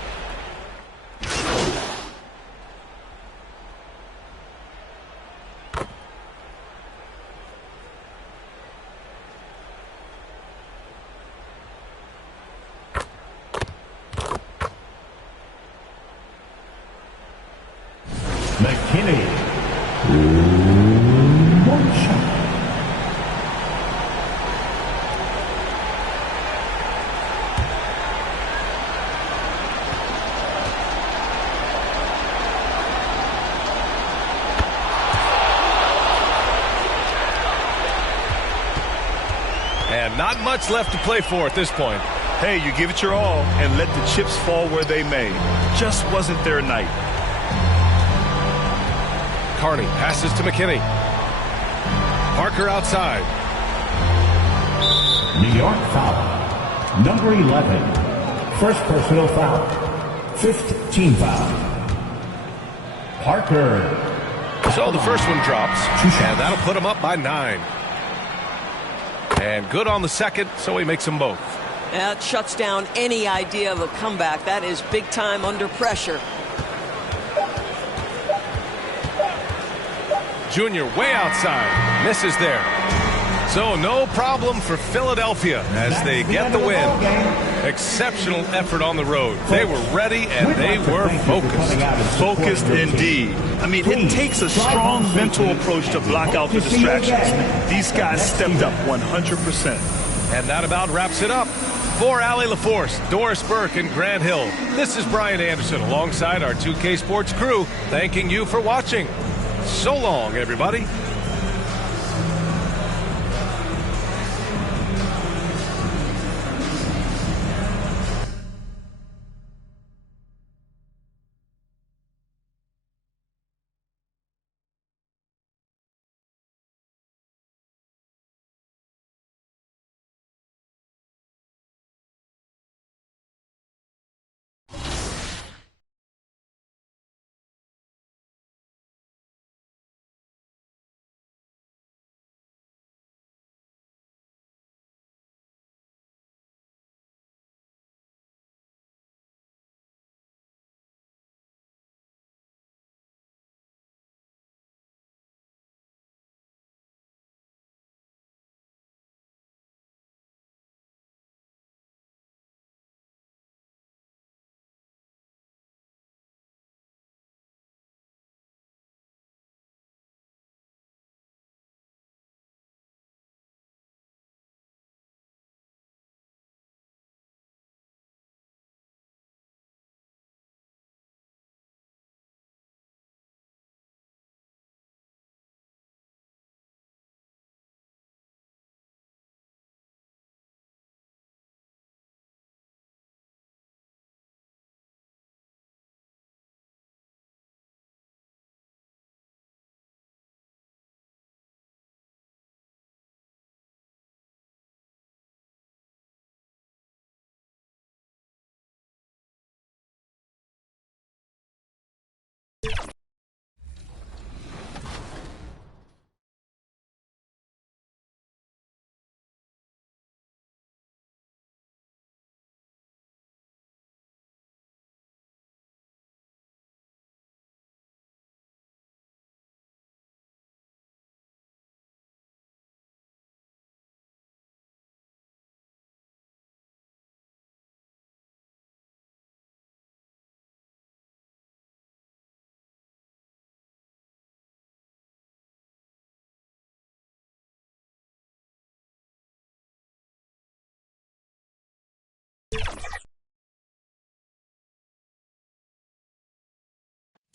McKinney. One shot. And not much left to play for at this point. Hey, you give it your all and let the chips fall where they may. Just wasn't their night. Carney passes to McKinney. Parker outside. New York foul. Number 11. First personal foul. 5th team foul. Parker. So the first one drops, and that'll put him up by 9. And good on the second, so he makes them both. That shuts down any idea of a comeback. That is big time under pressure. Junior way outside, misses there. So no problem for Philadelphia as they get the win. Exceptional effort on the road. They were ready and they were focused. Focused indeed. I mean, it takes a strong mental approach to block out the distractions. These guys stepped up 100%. And that about wraps it up. For Allie LaForce, Doris Burke, and Grant Hill, this is Brian Anderson alongside our 2K Sports crew, thanking you for watching. So long, everybody.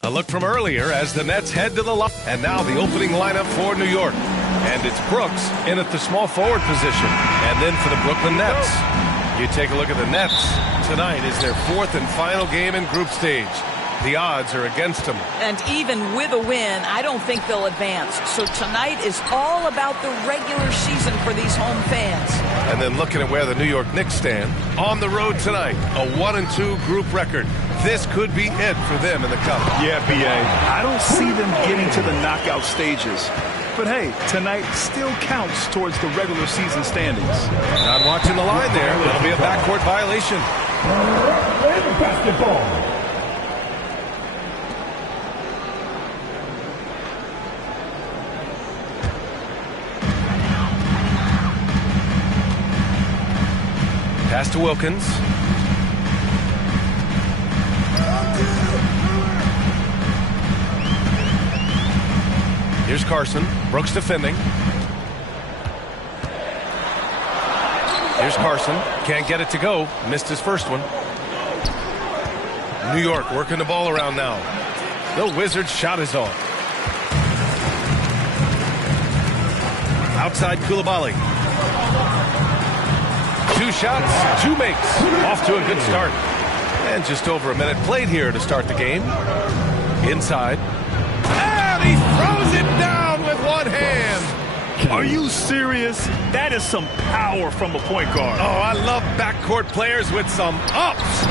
A look from earlier as the Nets head to the line. And now the opening lineup for New York. And it's Brooks in at the small forward position. And then for the Brooklyn Nets. You take a look at the Nets. Tonight is their fourth and final game in group stage. The odds are against them. And even with a win, I don't think they'll advance. So tonight is all about the regular season for these home fans. And then looking at where the New York Knicks stand on the road tonight, a 1-2 group record. This could be it for them in the Cup. Yeah, B.A. I don't see them getting to the knockout stages. But hey, tonight still counts towards the regular season standings. Not watching the line there. It'll be a backcourt violation. Basketball. Pass to Wilkins. Here's Carson. Brooks defending. Here's Carson. Can't get it to go. Missed his first one. New York working the ball around now. The Wizards' shot is off. Outside Coulibaly. 2 shots, 2 makes. Off to a good start. And just over a minute played here to start the game. Inside. And he throws it down with one hand. Are you serious? That is some power from a point guard. Oh, I love backcourt players with some ups.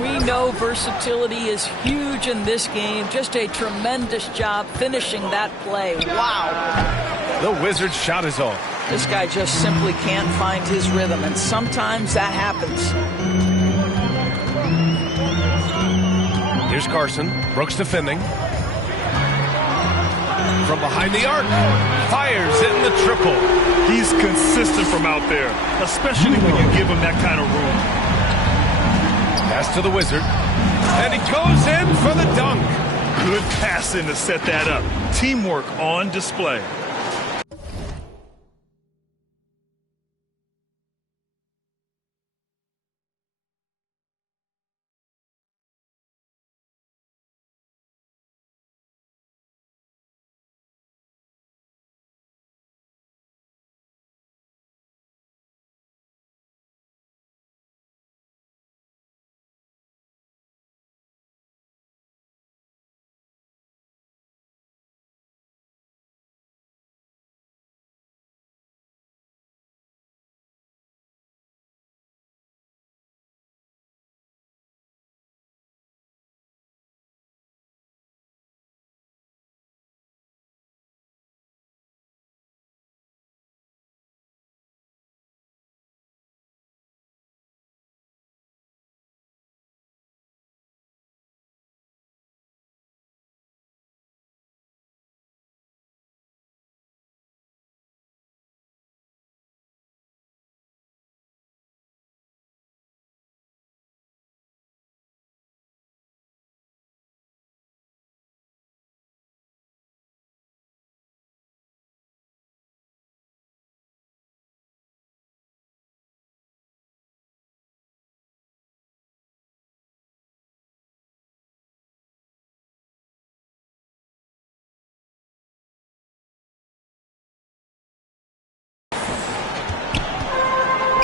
We know versatility is huge in this game. Just a tremendous job finishing that play. Wow. The Wizards' shot is off. This guy just simply can't find his rhythm, and sometimes that happens. Here's Carson. Brooks defending. From behind the arc. Fires in the triple. He's consistent from out there, especially when you give him that kind of room. Pass to the Wizard. And he goes in for the dunk. Good passing to set that up. Teamwork on display.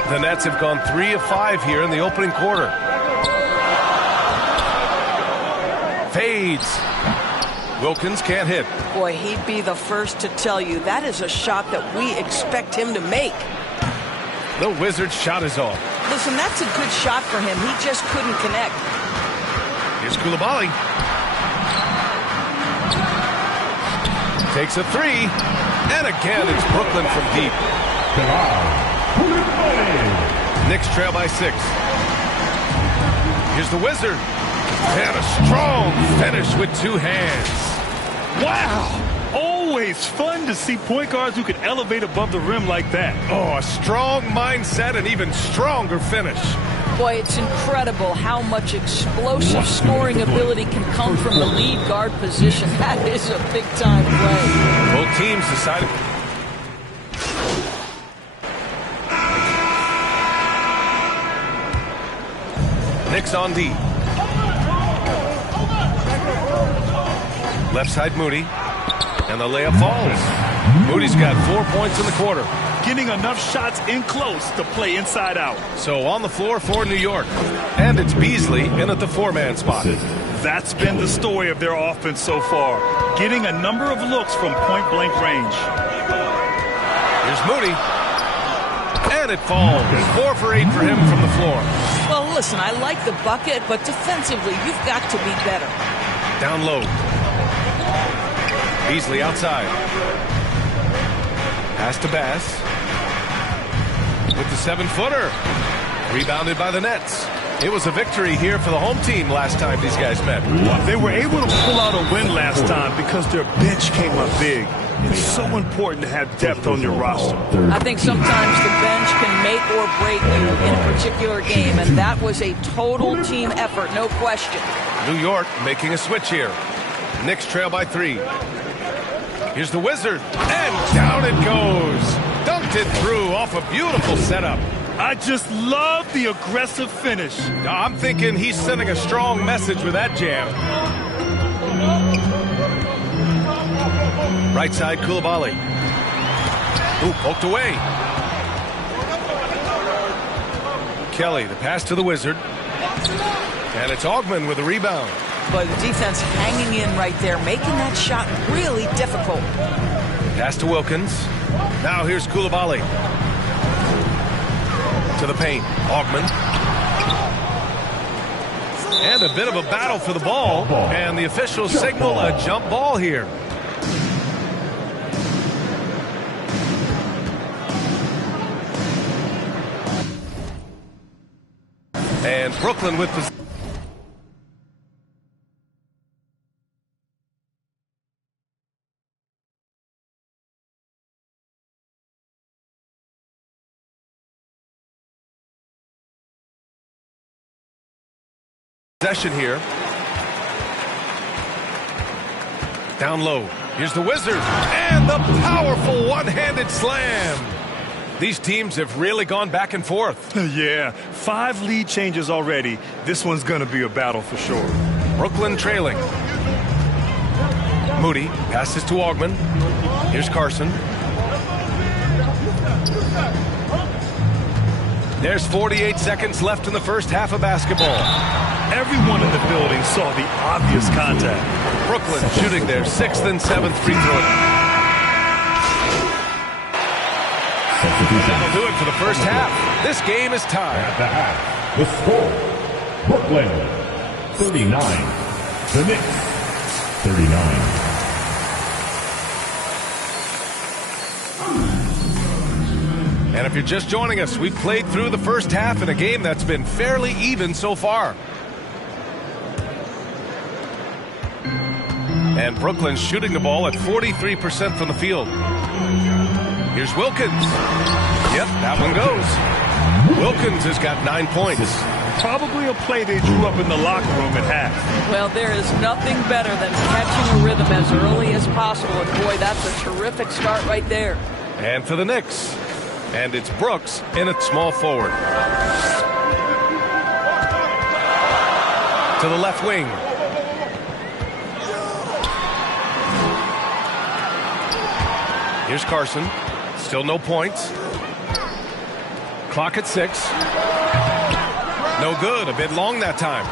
The Nets have gone 3 of 5 here in the opening quarter. Fades. Wilkins can't hit. Boy, he'd be the first to tell you that is a shot that we expect him to make. The Wizards' shot is off. Listen, that's a good shot for him. He just couldn't connect. Here's Coulibaly. Takes a 3. And again, it's Brooklyn from deep. Knicks trail by 6. Here's the Wizard. And a strong finish with 2 hands. Wow! Always fun to see point guards who can elevate above the rim like that. Oh, a strong mindset and even stronger finish. Boy, it's incredible how much explosive scoring ability can come from the lead guard position. That is a big-time play. Both teams decided. Knicks on D. Left side Moody. And the layup falls. Moody's got 4 points in the quarter. Getting enough shots in close to play inside out. So on the floor for New York. And it's Beasley in at the 4-man spot. That's been the story of their offense so far. Getting a number of looks from point-blank range. Here's Moody. And it falls. 4 for 8 for him from the floor. Well, listen, I like the bucket, but defensively, you've got to be better. Down low. Beasley outside. Pass to Bass. With the 7-footer. Rebounded by the Nets. It was a victory here for the home team last time these guys met. They were able to pull out a win last time because their bench came up big. It's so important to have depth on your roster. I think sometimes the bench can make or break you in a particular game, and that was a total team effort, no question. New York making a switch here. Knicks trail by 3. Here's the Wizard, and down it goes. Dunked it through off a beautiful setup. I just love the aggressive finish. I'm thinking he's sending a strong message with that jam. Right side, Koulibaly. Ooh, poked away. Kelly, the pass to the Wizard. And it's Augman with a rebound. But the defense hanging in right there, making that shot really difficult. Pass to Wilkins. Now here's Koulibaly. To the paint. Augman. And a bit of a battle for the ball. And the officials signal a jump ball here. And Brooklyn with the possession here. Down low. Here's the Wizards. And the powerful one-handed slam. These teams have really gone back and forth. Yeah, 5 lead changes already. This one's going to be a battle for sure. Brooklyn trailing. Moody passes to Augman. Here's Carson. There's 48 seconds left in the first half of basketball. Everyone in the building saw the obvious contact. Brooklyn shooting their 6th and 7th free throw. That'll do it for the first half. This game is tied. At the half, the score, Brooklyn 39, the Knicks 39. And if you're just joining us, we've played through the first half in a game that's been fairly even so far. And Brooklyn's shooting the ball at 43% from the field. Here's Wilkins. Yep, that one goes. Wilkins has got 9 points. Probably a play they drew up in the locker room at half. Well, there is nothing better than catching a rhythm as early as possible. And boy, that's a terrific start right there. And for the Knicks. And it's Brooks in at small forward. To the left wing. Here's Carson. Still no points. Clock at 6. No good. A bit long that time.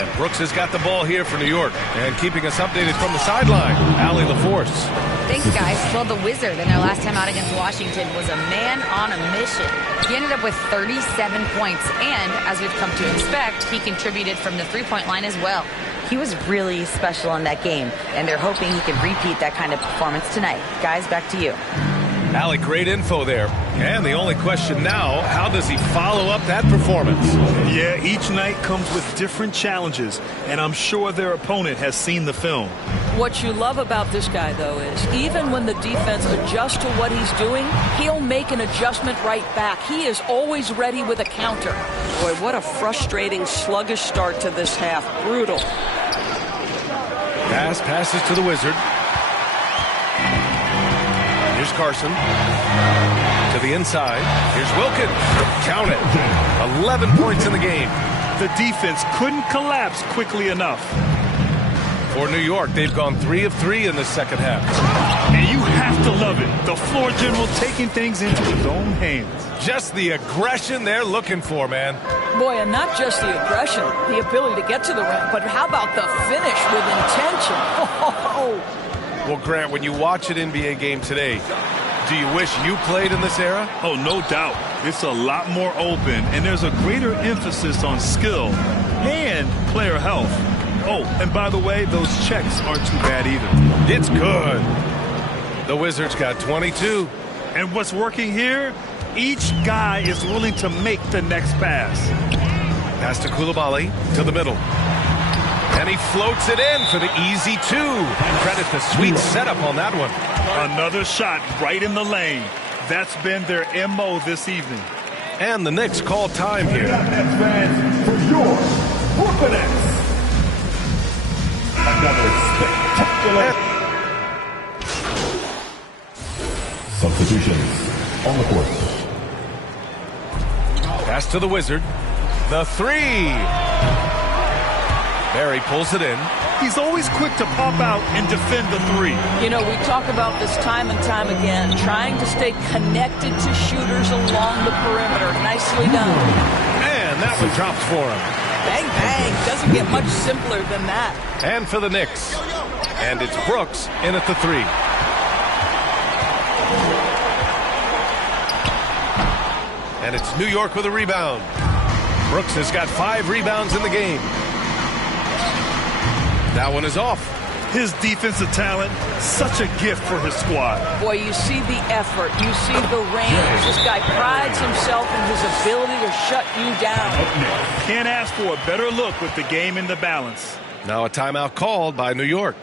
And Brooks has got the ball here for New York. And keeping us updated from the sideline, Allie LaForce. Thanks, guys. Well, the Wizard in their last time out against Washington was a man on a mission. He ended up with 37 points. And as we've come to expect, he contributed from the three-point line as well. He was really special in that game, and they're hoping he can repeat that kind of performance tonight. Guys, back to you. Allie, great info there. And the only question now, how does he follow up that performance? Yeah, each night comes with different challenges, and I'm sure their opponent has seen the film. What you love about this guy, though, is even when the defense adjusts to what he's doing, he'll make an adjustment right back. He is always ready with a counter. Boy, what a frustrating, sluggish start to this half. Brutal. Pass passes to the Wizard. Here's Carson. To the inside. Here's Wilkins. Count it. 11 points in the game. The defense couldn't collapse quickly enough. For New York, they've gone 3 of 3 in the second half. And you have to love it. The floor general taking things into his own hands. Just the aggression they're looking for, man. Boy, and not just the aggression, the ability to get to the rim, but how about the finish with intention? Oh. Well, Grant, when you watch an NBA game today, do you wish you played in this era? Oh, no doubt. It's a lot more open, and there's a greater emphasis on skill and player health. Oh, and by the way, those checks aren't too bad either. It's good. The Wizards got 22. And what's working here? Each guy is willing to make the next pass. Pass to Coulibaly to the middle. And he floats it in for the easy 2. Credit the sweet setup on that one. Another shot right in the lane. That's been their MO this evening. And the Knicks call time here. Another spectacular substitutions on the court. Pass to the Wizard. The 3. Barry pulls it in. He's always quick to pop out and defend the 3. You know, we talk about this time and time again, trying to stay connected to shooters along the perimeter. Nicely done. And that one drops for him. Bang, bang. Doesn't get much simpler than that. And for the Knicks. And it's Brooks in at the 3. And it's New York with a rebound. Brooks has got 5 rebounds in the game. That one is off. His defensive talent, such a gift for his squad. Boy, you see the effort. You see the range. This guy prides himself in his ability to shut you down. Can't ask for a better look with the game in the balance. Now a timeout called by New York.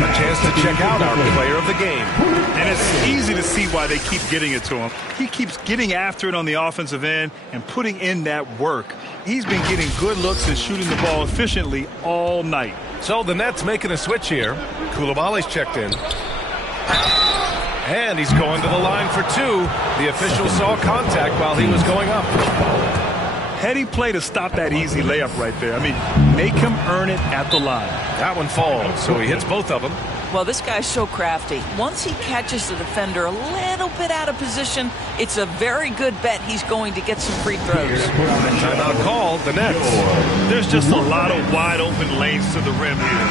A chance to check out our player of the game. And it's easy to see why they keep getting it to him. He keeps getting after it on the offensive end and putting in that work. He's been getting good looks and shooting the ball efficiently all night. So the Nets making a switch here. Coulibaly's checked in. And he's going to the line for 2. The official saw contact while he was going up. Heady play to stop that easy layup right there. I mean, make him earn it at the line. That one falls, so he hits both of them. Well, this guy's so crafty. Once he catches the defender a little bit out of position, it's a very good bet he's going to get some free throws. Timeout called, the Nets. There's just a lot of wide open lanes to the rim here.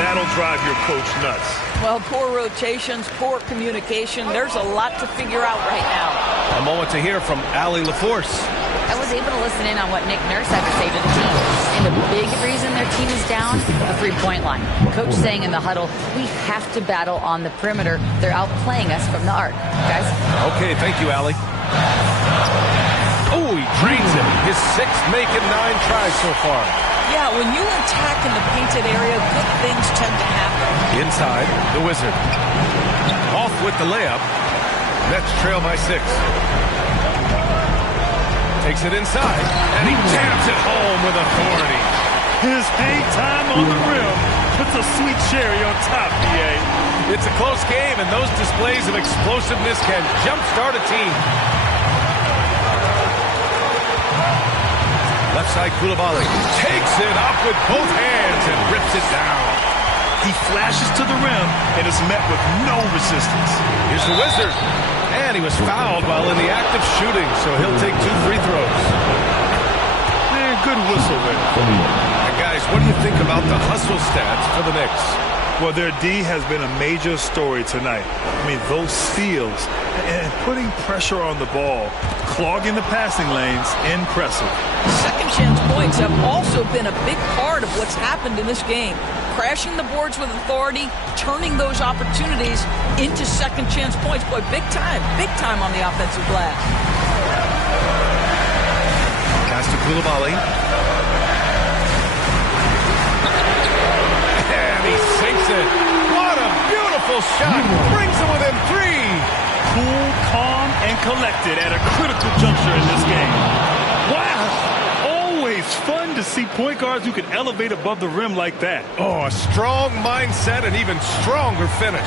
That'll drive your coach nuts. Well, poor rotations, poor communication. There's a lot to figure out right now. A moment to hear from Allie LaForce. I was able to listen in on what Nick Nurse had to say to the team. And the big reason their team is down, the three-point line. Coach saying in the huddle, we have to battle on the perimeter. They're outplaying us from the arc. Guys? Okay, thank you, Allie. Oh, he drains it. His 6th making 9 tries so far. Yeah, when you attack in the painted area, good things tend to happen. Inside, the Wizard. Off with the layup. Nets trail by 6. Takes it inside, and he jams it home with authority. His hang time on the rim puts a sweet cherry on top, BA. It's a close game, and those displays of explosiveness can jumpstart a team. Left side, Coulibaly takes it up with both hands and rips it down. He flashes to the rim and is met with no resistance. Here's the Wizard. And he was fouled while in the act of shooting, so he'll take 2 free throws. Man, good whistle there. And guys, what do you think about the hustle stats for the Knicks? Well, their D has been a major story tonight. I mean, those steals and putting pressure on the ball, clogging the passing lanes, impressive. Second chance points have also been a big part of what's happened in this game. Crashing the boards with authority, turning those opportunities into second chance points. Boy, big time on the offensive glass. Pass to Coulibaly. And he sinks it. What a beautiful shot. Brings him within 3. Cool, calm, and collected at a critical juncture in this game. Wow! Always It's fun to see point guards who can elevate above the rim like that. Oh, a strong mindset and even stronger finish.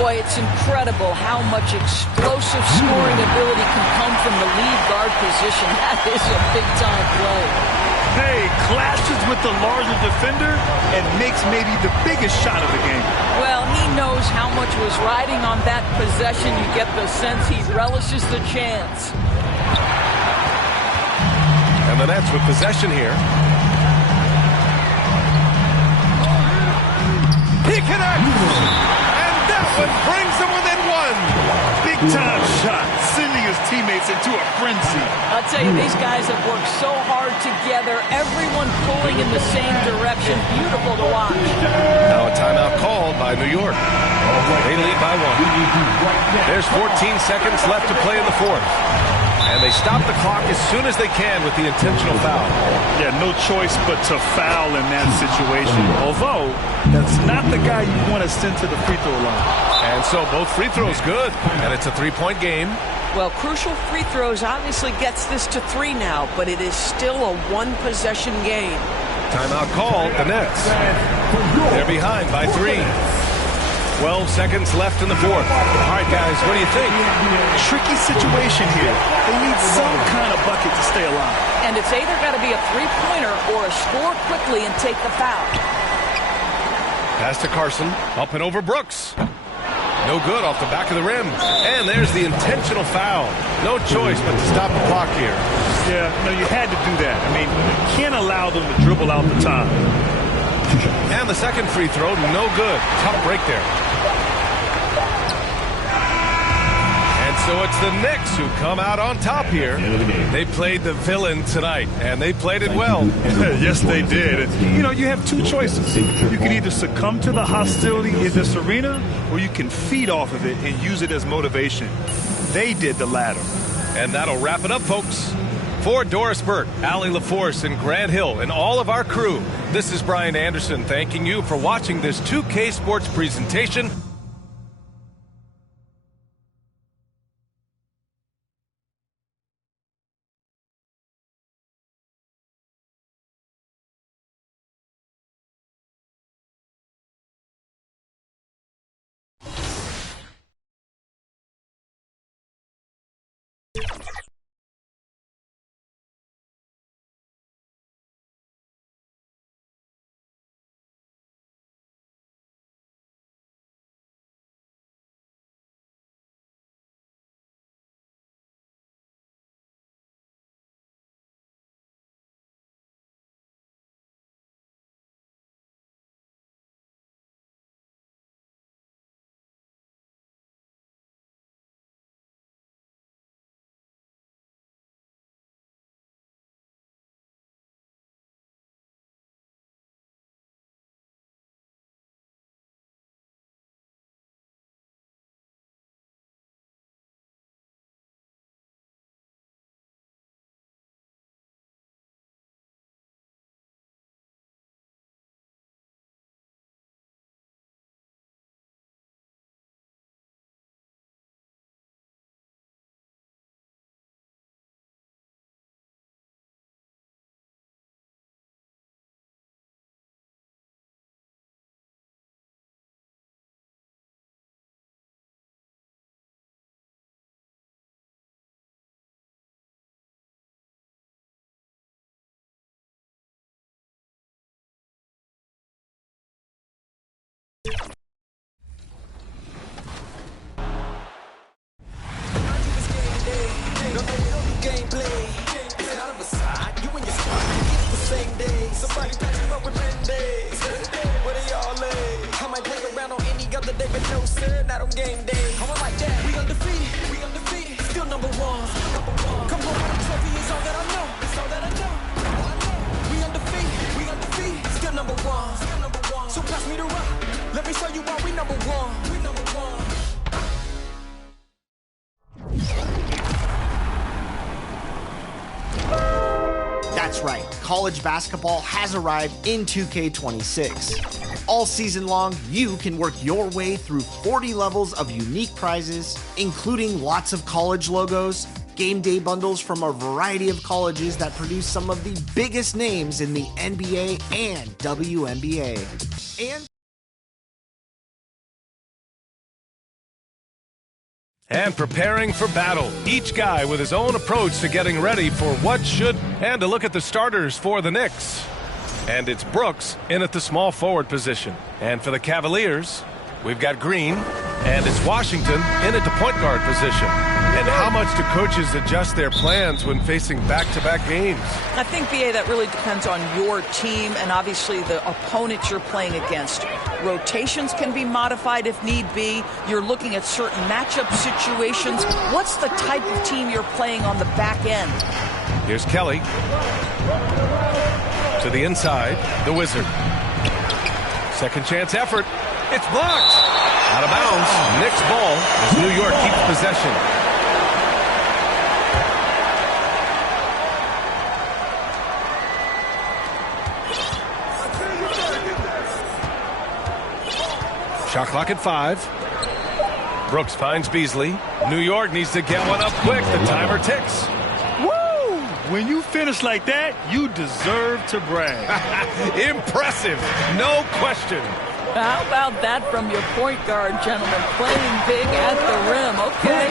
Boy, it's incredible how much explosive scoring ability can come from the lead guard position. That is a big-time play. Hey, clashes with the larger defender and makes maybe the biggest shot of the game. Well, he knows how much was riding on that possession. You get the sense he relishes the chance. And the Nets with possession here. He connects! And that one brings him within one. Big-time shot, sending his teammates into a frenzy. I'll tell you, these guys have worked so hard together. Everyone pulling in the same direction. Beautiful to watch. Now a timeout called by New York. They lead by one. There's 14 seconds left to play in the fourth. And they stop the clock as soon as they can with the intentional foul. Yeah, no choice but to foul in that situation. Although, that's not the guy you want to send to the free throw line. And so both free throws good. And it's a three-point game. Well, crucial free throws obviously gets this to 3 now, but it is still a one-possession game. Timeout called, the Nets. They're behind by 3. 12 seconds left in the fourth. All right, guys, what do you think? Tricky situation here. They need some kind of bucket to stay alive. And it's either got to be a three-pointer or a score quickly and take the foul. Pass to Carson. Up and over Brooks. No good off the back of the rim. And there's the intentional foul. No choice but to stop the clock here. Yeah, no, you had to do that. I mean, you can't allow them to dribble out the time. And the second free throw, no good. Tough break there. And so it's the Knicks who come out on top here. They played the villain tonight, and they played it well. Yes, they did. You know, you have two choices. You can either succumb to the hostility in this arena, or you can feed off of it and use it as motivation. They did the latter. And that'll wrap it up, folks. For Doris Burke, Allie LaForce, and Grant Hill, and all of our crew, this is Brian Anderson thanking you for watching this 2K Sports presentation. That's right, college basketball has arrived in 2K26. All season long, you can work your way through 40 levels of unique prizes, including lots of college logos, Game day bundles from a variety of colleges that produce some of the biggest names in the NBA and WNBA. And preparing for battle. Each guy with his own approach to getting ready for what should, and to look at the starters for the Knicks. And it's Brooks in at the small forward position. And for the Cavaliers, we've got Green, and it's Washington in at the point guard position. And how much do coaches adjust their plans when facing back-to-back games? I think, B.A., that really depends on your team and obviously the opponent you're playing against. Rotations can be modified if need be. You're looking at certain matchup situations. What's the type of team you're playing on the back end? Here's Kelly. To the inside, the Wizard. Second chance effort. It's blocked. Out of bounds. Knicks ball as New York keeps possession. Shot clock at 5. Brooks finds Beasley. New York needs to get one up quick. The timer ticks. Woo! When you finish like that, you deserve to brag. Impressive. No question. How about that from your point guard, gentlemen? Playing big at the rim. Okay.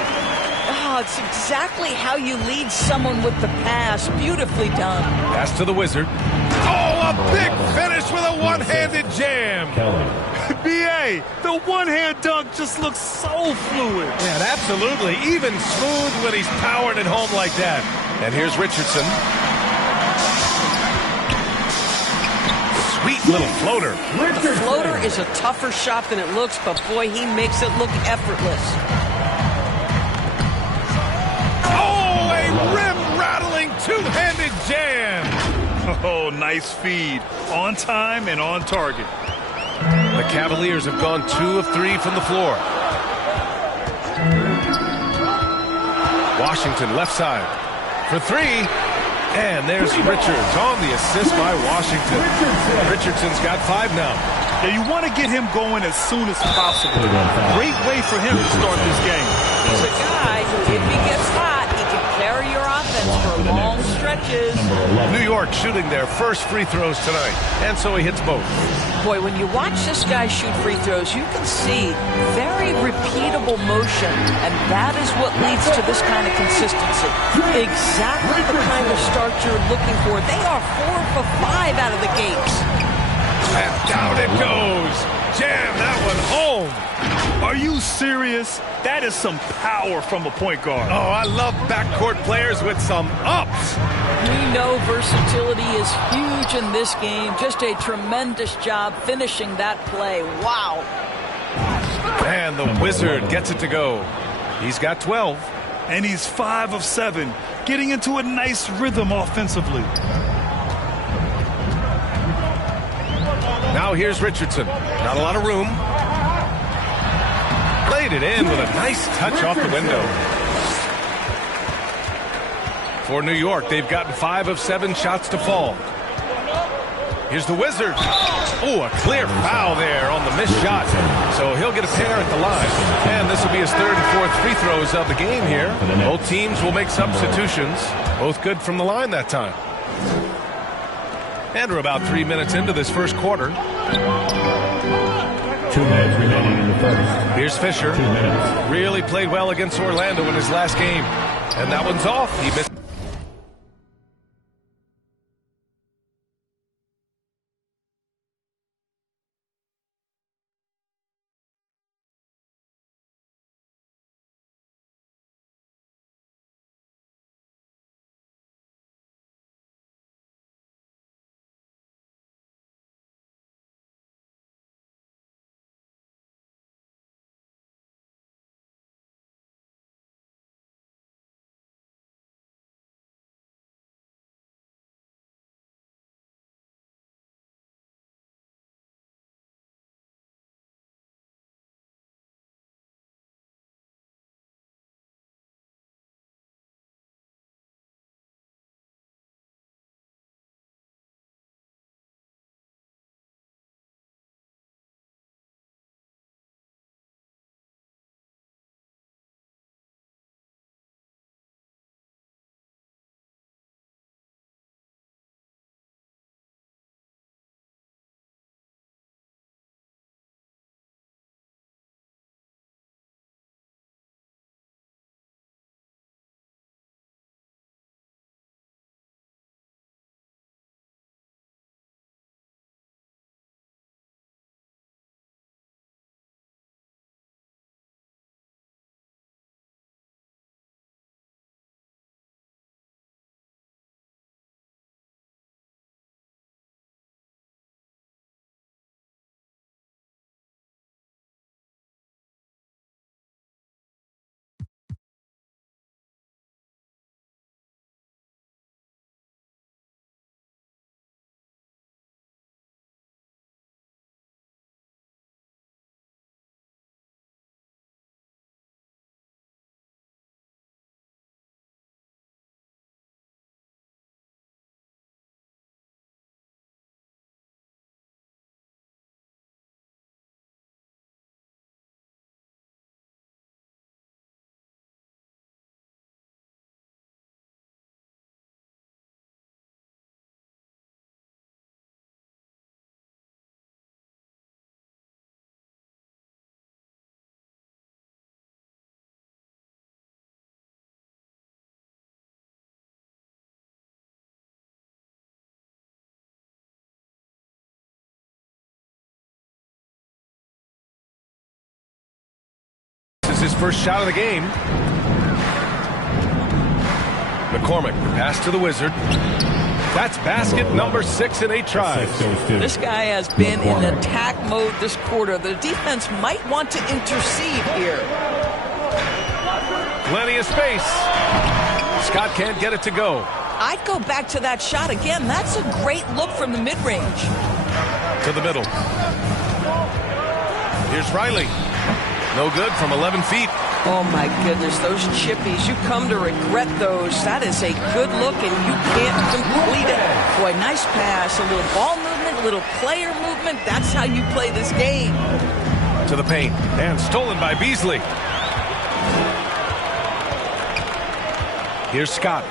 Oh, it's exactly how you lead someone with the pass. Beautifully done. Pass to the Wizard. Oh, a big finish with a one-handed jam. B.A., the one-hand dunk just looks so fluid. Yeah, absolutely. Even smooth when he's powered at home like that. And here's Richardson. Sweet little floater. The floater is a tougher shot than it looks, but boy, he makes it look effortless. Oh, a rim-rattling two-handed jam. Oh, nice feed. On time and on target. The Cavaliers have gone 2 of 3 from the floor. Washington left side for 3. And there's Richards on the assist by Washington. Richardson's got 5 now. Yeah, you want to get him going as soon as possible. Great way for him to start this game. He's a guy who, if he gets hot, he can carry your offense for long stretches. New York shooting their first free throws tonight, and so he hits both. Boy, when you watch this guy shoot free throws, you can see very repeatable motion, and that is what leads to this kind of consistency. Exactly the kind of start you're looking for. They are 4 for 5 out of the gates. And down it goes. Jam that one home. Are you serious? That is some power from a point guard. Oh, I love backcourt players with some ups. We know versatility is huge in this game. Just a tremendous job finishing that play. Wow. And the Wizard gets it to go. He's got 12. And he's 5 of 7, getting into a nice rhythm offensively. Now here's Richardson. Not a lot of room. Played it in with a nice touch off the window. For New York, they've gotten 5 of 7 shots to fall. Here's the Wizard. Oh, a clear foul there on the missed shot. So he'll get a pair at the line. And this will be his 3rd and 4th free throws of the game here. Both teams will make substitutions. Both good from the line that time. And we're about 3 minutes into this first quarter. 2 minutes remaining in the first. Here's Fisher. 2 minutes. Really played well against Orlando in his last game. And that one's off. He missed. his first shot of the game. McCormick, pass to the Wizard. That's basket number 6 in 8 tries. This guy has been in attack mode this quarter. The defense might want to intercede here. Plenty of space. Scott can't get it to go. I'd go back to that shot again. That's a great look from the mid-range. To the middle. Here's Riley. No good from 11 feet. Oh, my goodness, those chippies. You come to regret those. That is a good look, and you can't complete it. Boy, nice pass. A little ball movement, a little player movement. That's how you play this game. To the paint. And stolen by Beasley. Here's Scott.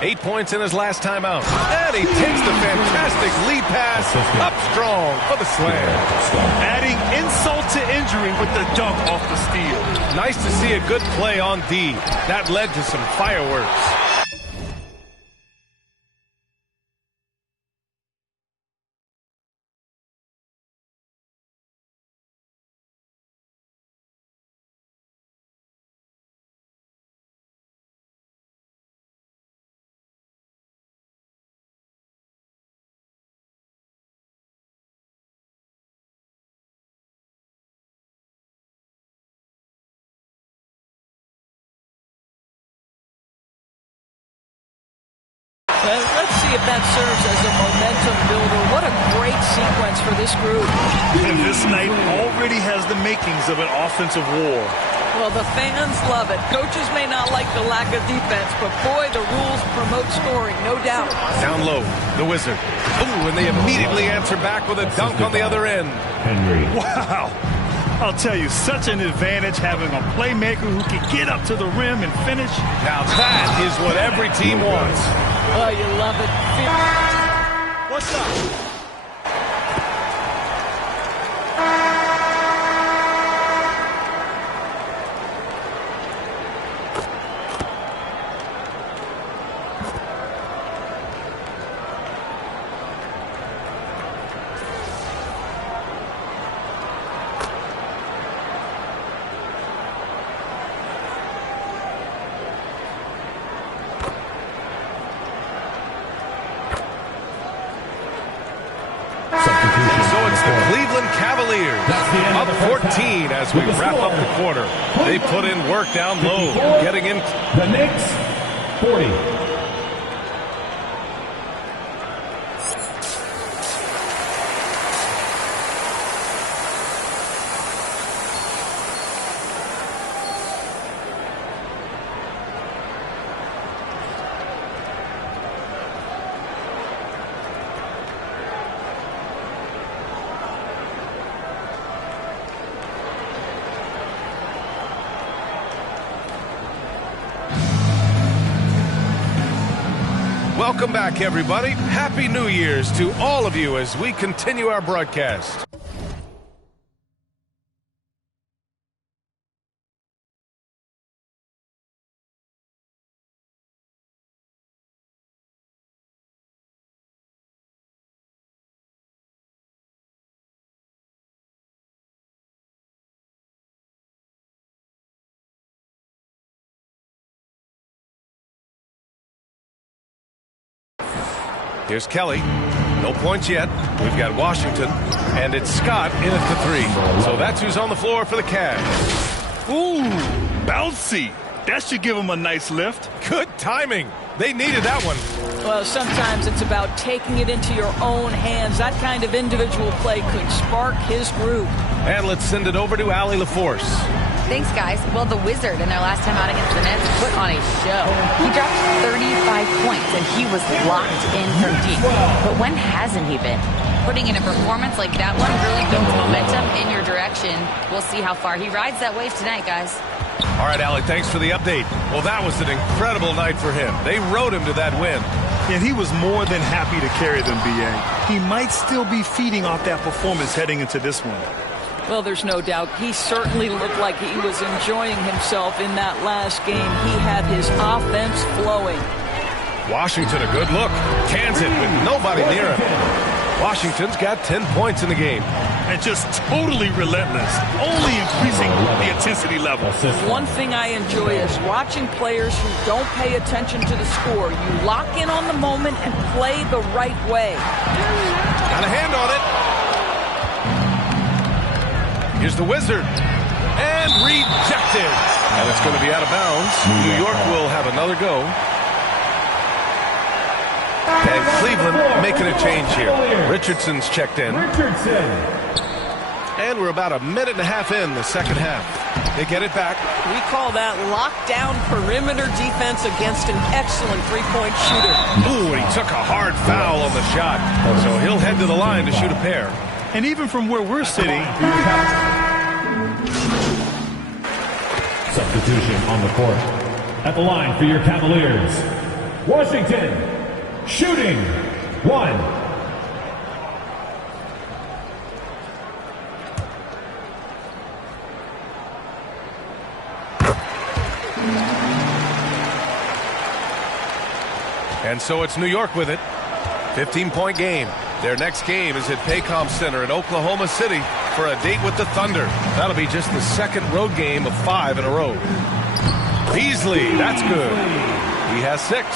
8 points in his last time out. And he takes the fantastic lead pass up strong for the slam. Adding insult to injury with the dunk off the steal. Nice to see a good play on D. That led to some fireworks. Let's see if that serves as a momentum builder. What a great sequence for this group. And this night already has the makings of an offensive war. Well, the fans love it. Coaches may not like the lack of defense, but boy, the rules promote scoring, no doubt. Down low, the Wizard. Ooh, and they immediately answer back with a dunk on the other end. Henry. Wow. I'll tell you, such an advantage having a playmaker who can get up to the rim and finish. Now that is what every team wants. Oh, you love it. What's up? Up 14 as we wrap up the quarter. They put in work down low, getting in. The Knicks, 40. Welcome back, everybody. Happy New Year's to all of you as we continue our broadcast. Here's Kelly. No points yet. We've got Washington. And it's Scott in at the 3. So that's who's on the floor for the Cavs. Ooh, bouncy. That should give him a nice lift. Good timing. They needed that one. Well, sometimes it's about taking it into your own hands. That kind of individual play could spark his group. And let's send it over to Allie LaForce. Thanks, guys. Well, the Wizard in their last time out against the Nets put on a show. He dropped 35 points, and he was locked in from deep. But when hasn't he been? Putting in a performance like that one really builds momentum in your direction. We'll see how far he rides that wave tonight, guys. All right, Allie, thanks for the update. Well, that was an incredible night for him. They rode him to that win. And he was more than happy to carry them, B.A. He might still be feeding off that performance heading into this one. Well, there's no doubt. He certainly looked like he was enjoying himself in that last game. He had his offense flowing. Washington, a good look. Cans it with nobody near him. Washington's got 10 points in the game. and just totally relentless, only increasing the intensity level. One thing I enjoy is watching players who don't pay attention to the score. You lock in on the moment and play the right way. Got a hand on it. Here's the Wizard. And rejected. And it's going to be out of bounds. New York will have another go. And Cleveland making a change here. Richardson's checked in. And we're about a minute and a half in the second half. They get it back. We call that lockdown perimeter defense against an excellent three-point shooter. Ooh, and he took a hard foul on the shot. So he'll head to the line to shoot a pair. And even from where we're sitting, substitution on the court. At the line for your Cavaliers, Washington, shooting 1. And so it's New York with it. 15-point game. Their next game is at Paycom Center in Oklahoma City for a date with the Thunder. That'll be just the second road game of 5 in a row. Beasley, that's good. He has 6.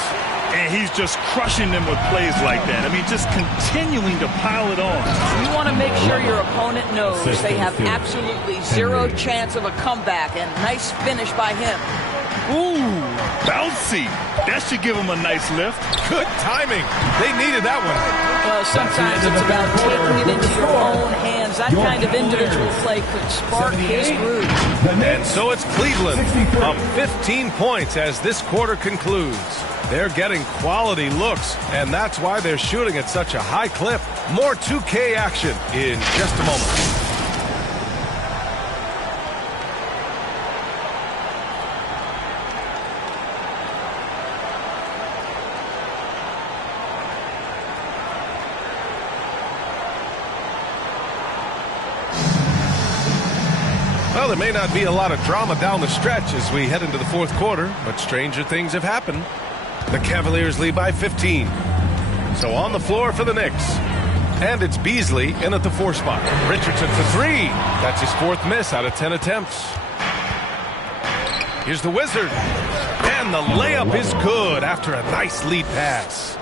and he's just crushing them with plays like that. I mean, just continuing to pile it on. You want to make sure your opponent knows they have absolutely zero chance of a comeback, and nice finish by him. Ooh, bouncy. That should give him a nice lift. Good timing. They needed that one. Well, sometimes it's about taking it into your own hands. That kind of individual play could spark his groove. And so it's Cleveland up 15 points as this quarter concludes. They're getting quality looks, and that's why they're shooting at such a high clip. More 2K action in just a moment. Well, there may not be a lot of drama down the stretch as we head into the fourth quarter, but stranger things have happened. The Cavaliers lead by 15. So on the floor for the Knicks. And it's Beasley in at the 4 spot. Richardson for 3. That's his 4th miss out of 10 attempts. Here's the Wizard. And the layup is good after a nice lead pass.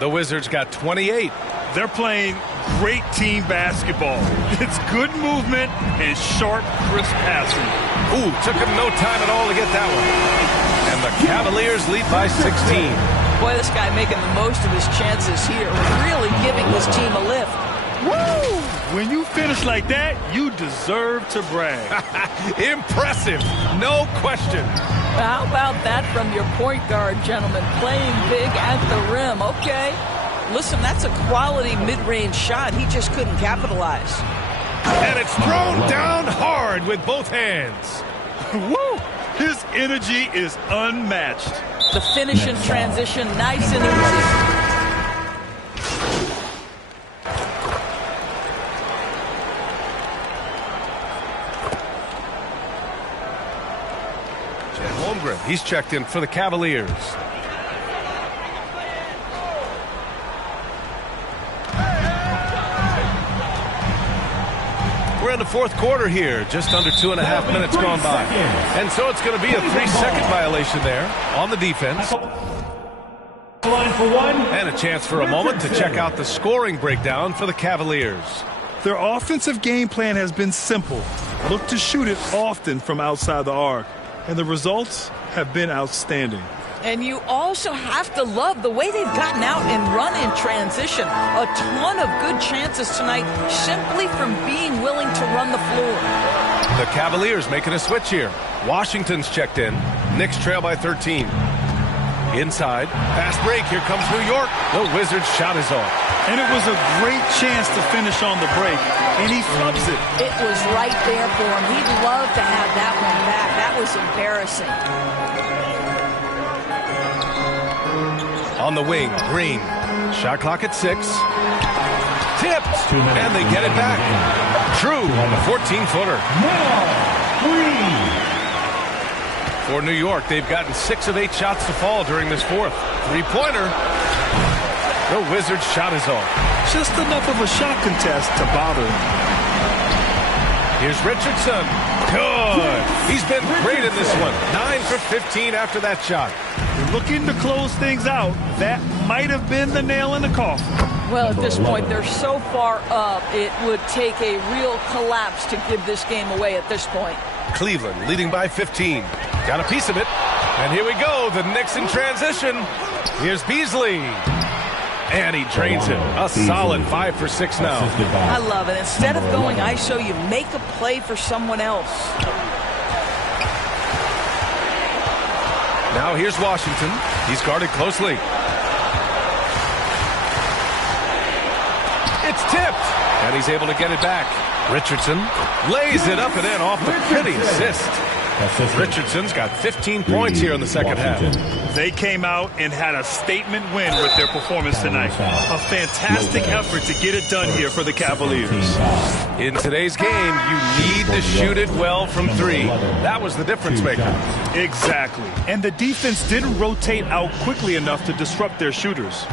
The Wizards got 28. They're playing great team basketball. It's good movement and sharp, crisp passing. Ooh, took him no time at all to get that one. And the Cavaliers lead by 16. Boy, this guy making the most of his chances here. Really giving his team a lift. Woo! When you finish like that, you deserve to brag. Impressive. No question. How about that from your point guard, gentlemen? Playing big at the rim. Okay. Listen, that's a quality mid-range shot. He just couldn't capitalize. And it's thrown down hard with both hands. Woo! His energy is unmatched. The finish and transition, nice and easy. Chet Holmgren, he's checked in for the Cavaliers. We're in the fourth quarter here, just under 2.5 minutes gone by. And so it's going to be a 3-second violation there on the defense. And a chance for a moment to check out the scoring breakdown for the Cavaliers. Their offensive game plan has been simple. Look to shoot it often from outside the arc. And the results have been outstanding. And you also have to love the way they've gotten out and run in transition. A ton of good chances tonight simply from being willing to run the floor. The Cavaliers making a switch here. Washington's checked in. Knicks trail by 13. Inside. Fast break. Here comes New York. The Wizards' shot is off. And it was a great chance to finish on the break. And he flubs it. It was right there for him. He'd love to have that one back. That was embarrassing. On the wing, Green. Shot clock at 6. Tipped. And they get it back. True on the 14-footer. For New York, they've gotten 6 of 8 shots to fall during this fourth. 3-pointer. The Wizards' shot is off. Just enough of a shot contest to bother him. Here's Richardson. Good. He's been great in this one. 9 for 15 after that shot. Looking to close things out. That might have been the nail in the coffin. Well, at this point, they're so far up, it would take a real collapse to give this game away at this point. Cleveland leading by 15. Got a piece of it. And here we go. The Knicks in transition. Here's Beasley. And he drains it. A solid 5 for 6 now. I love it. Instead of going ISO, you make a play for someone else. Now here's Washington. He's guarded closely. It's tipped. And he's able to get it back. Richardson lays it up and in off the pretty assist. Richardson's got 15 points here in the second half. They came out and had a statement win with their performance tonight. A fantastic effort to get it done here for the Cavaliers. In today's game, you need to shoot it well from 3. That was the difference maker. Exactly. And the defense didn't rotate out quickly enough to disrupt their shooters.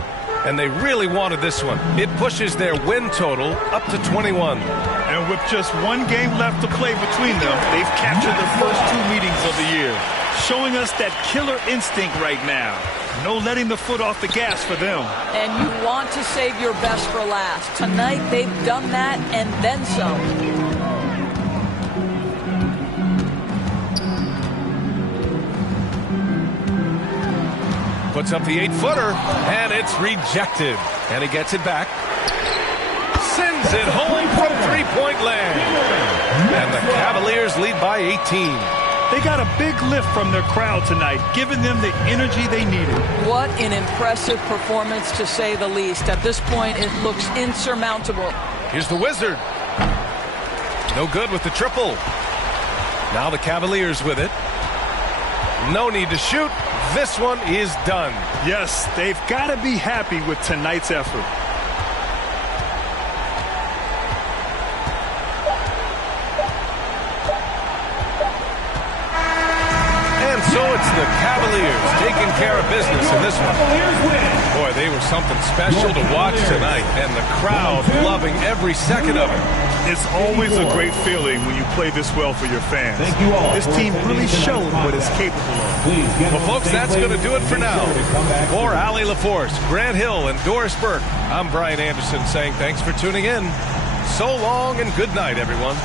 And they really wanted this one. It pushes their win total up to 21. And with just one game left to play between them, they've captured the first 2 meetings of the year, showing us that killer instinct right now. No letting the foot off the gas for them. And you want to save your best for last. Tonight, they've done that and then some. Puts up the 8-footer, and it's rejected. And he gets it back. Sends it home from 3-point land. And the Cavaliers lead by 18. They got a big lift from their crowd tonight, giving them the energy they needed. What an impressive performance, to say the least. At this point, it looks insurmountable. Here's the Wizard. No good with the triple. Now the Cavaliers with it. No need to shoot. This one is done. Yes, they've got to be happy with tonight's effort. And so it's the Cavaliers taking care of business in this one. Boy, they were something special to watch tonight, and the crowd loving every second of it. It's always a great feeling when you play this well for your fans. This team really showed what it's capable of. Well, folks, that's going to do it for now. For Allie LaForce, Grant Hill, and Doris Burke, I'm Brian Anderson saying thanks for tuning in. So long and good night, everyone.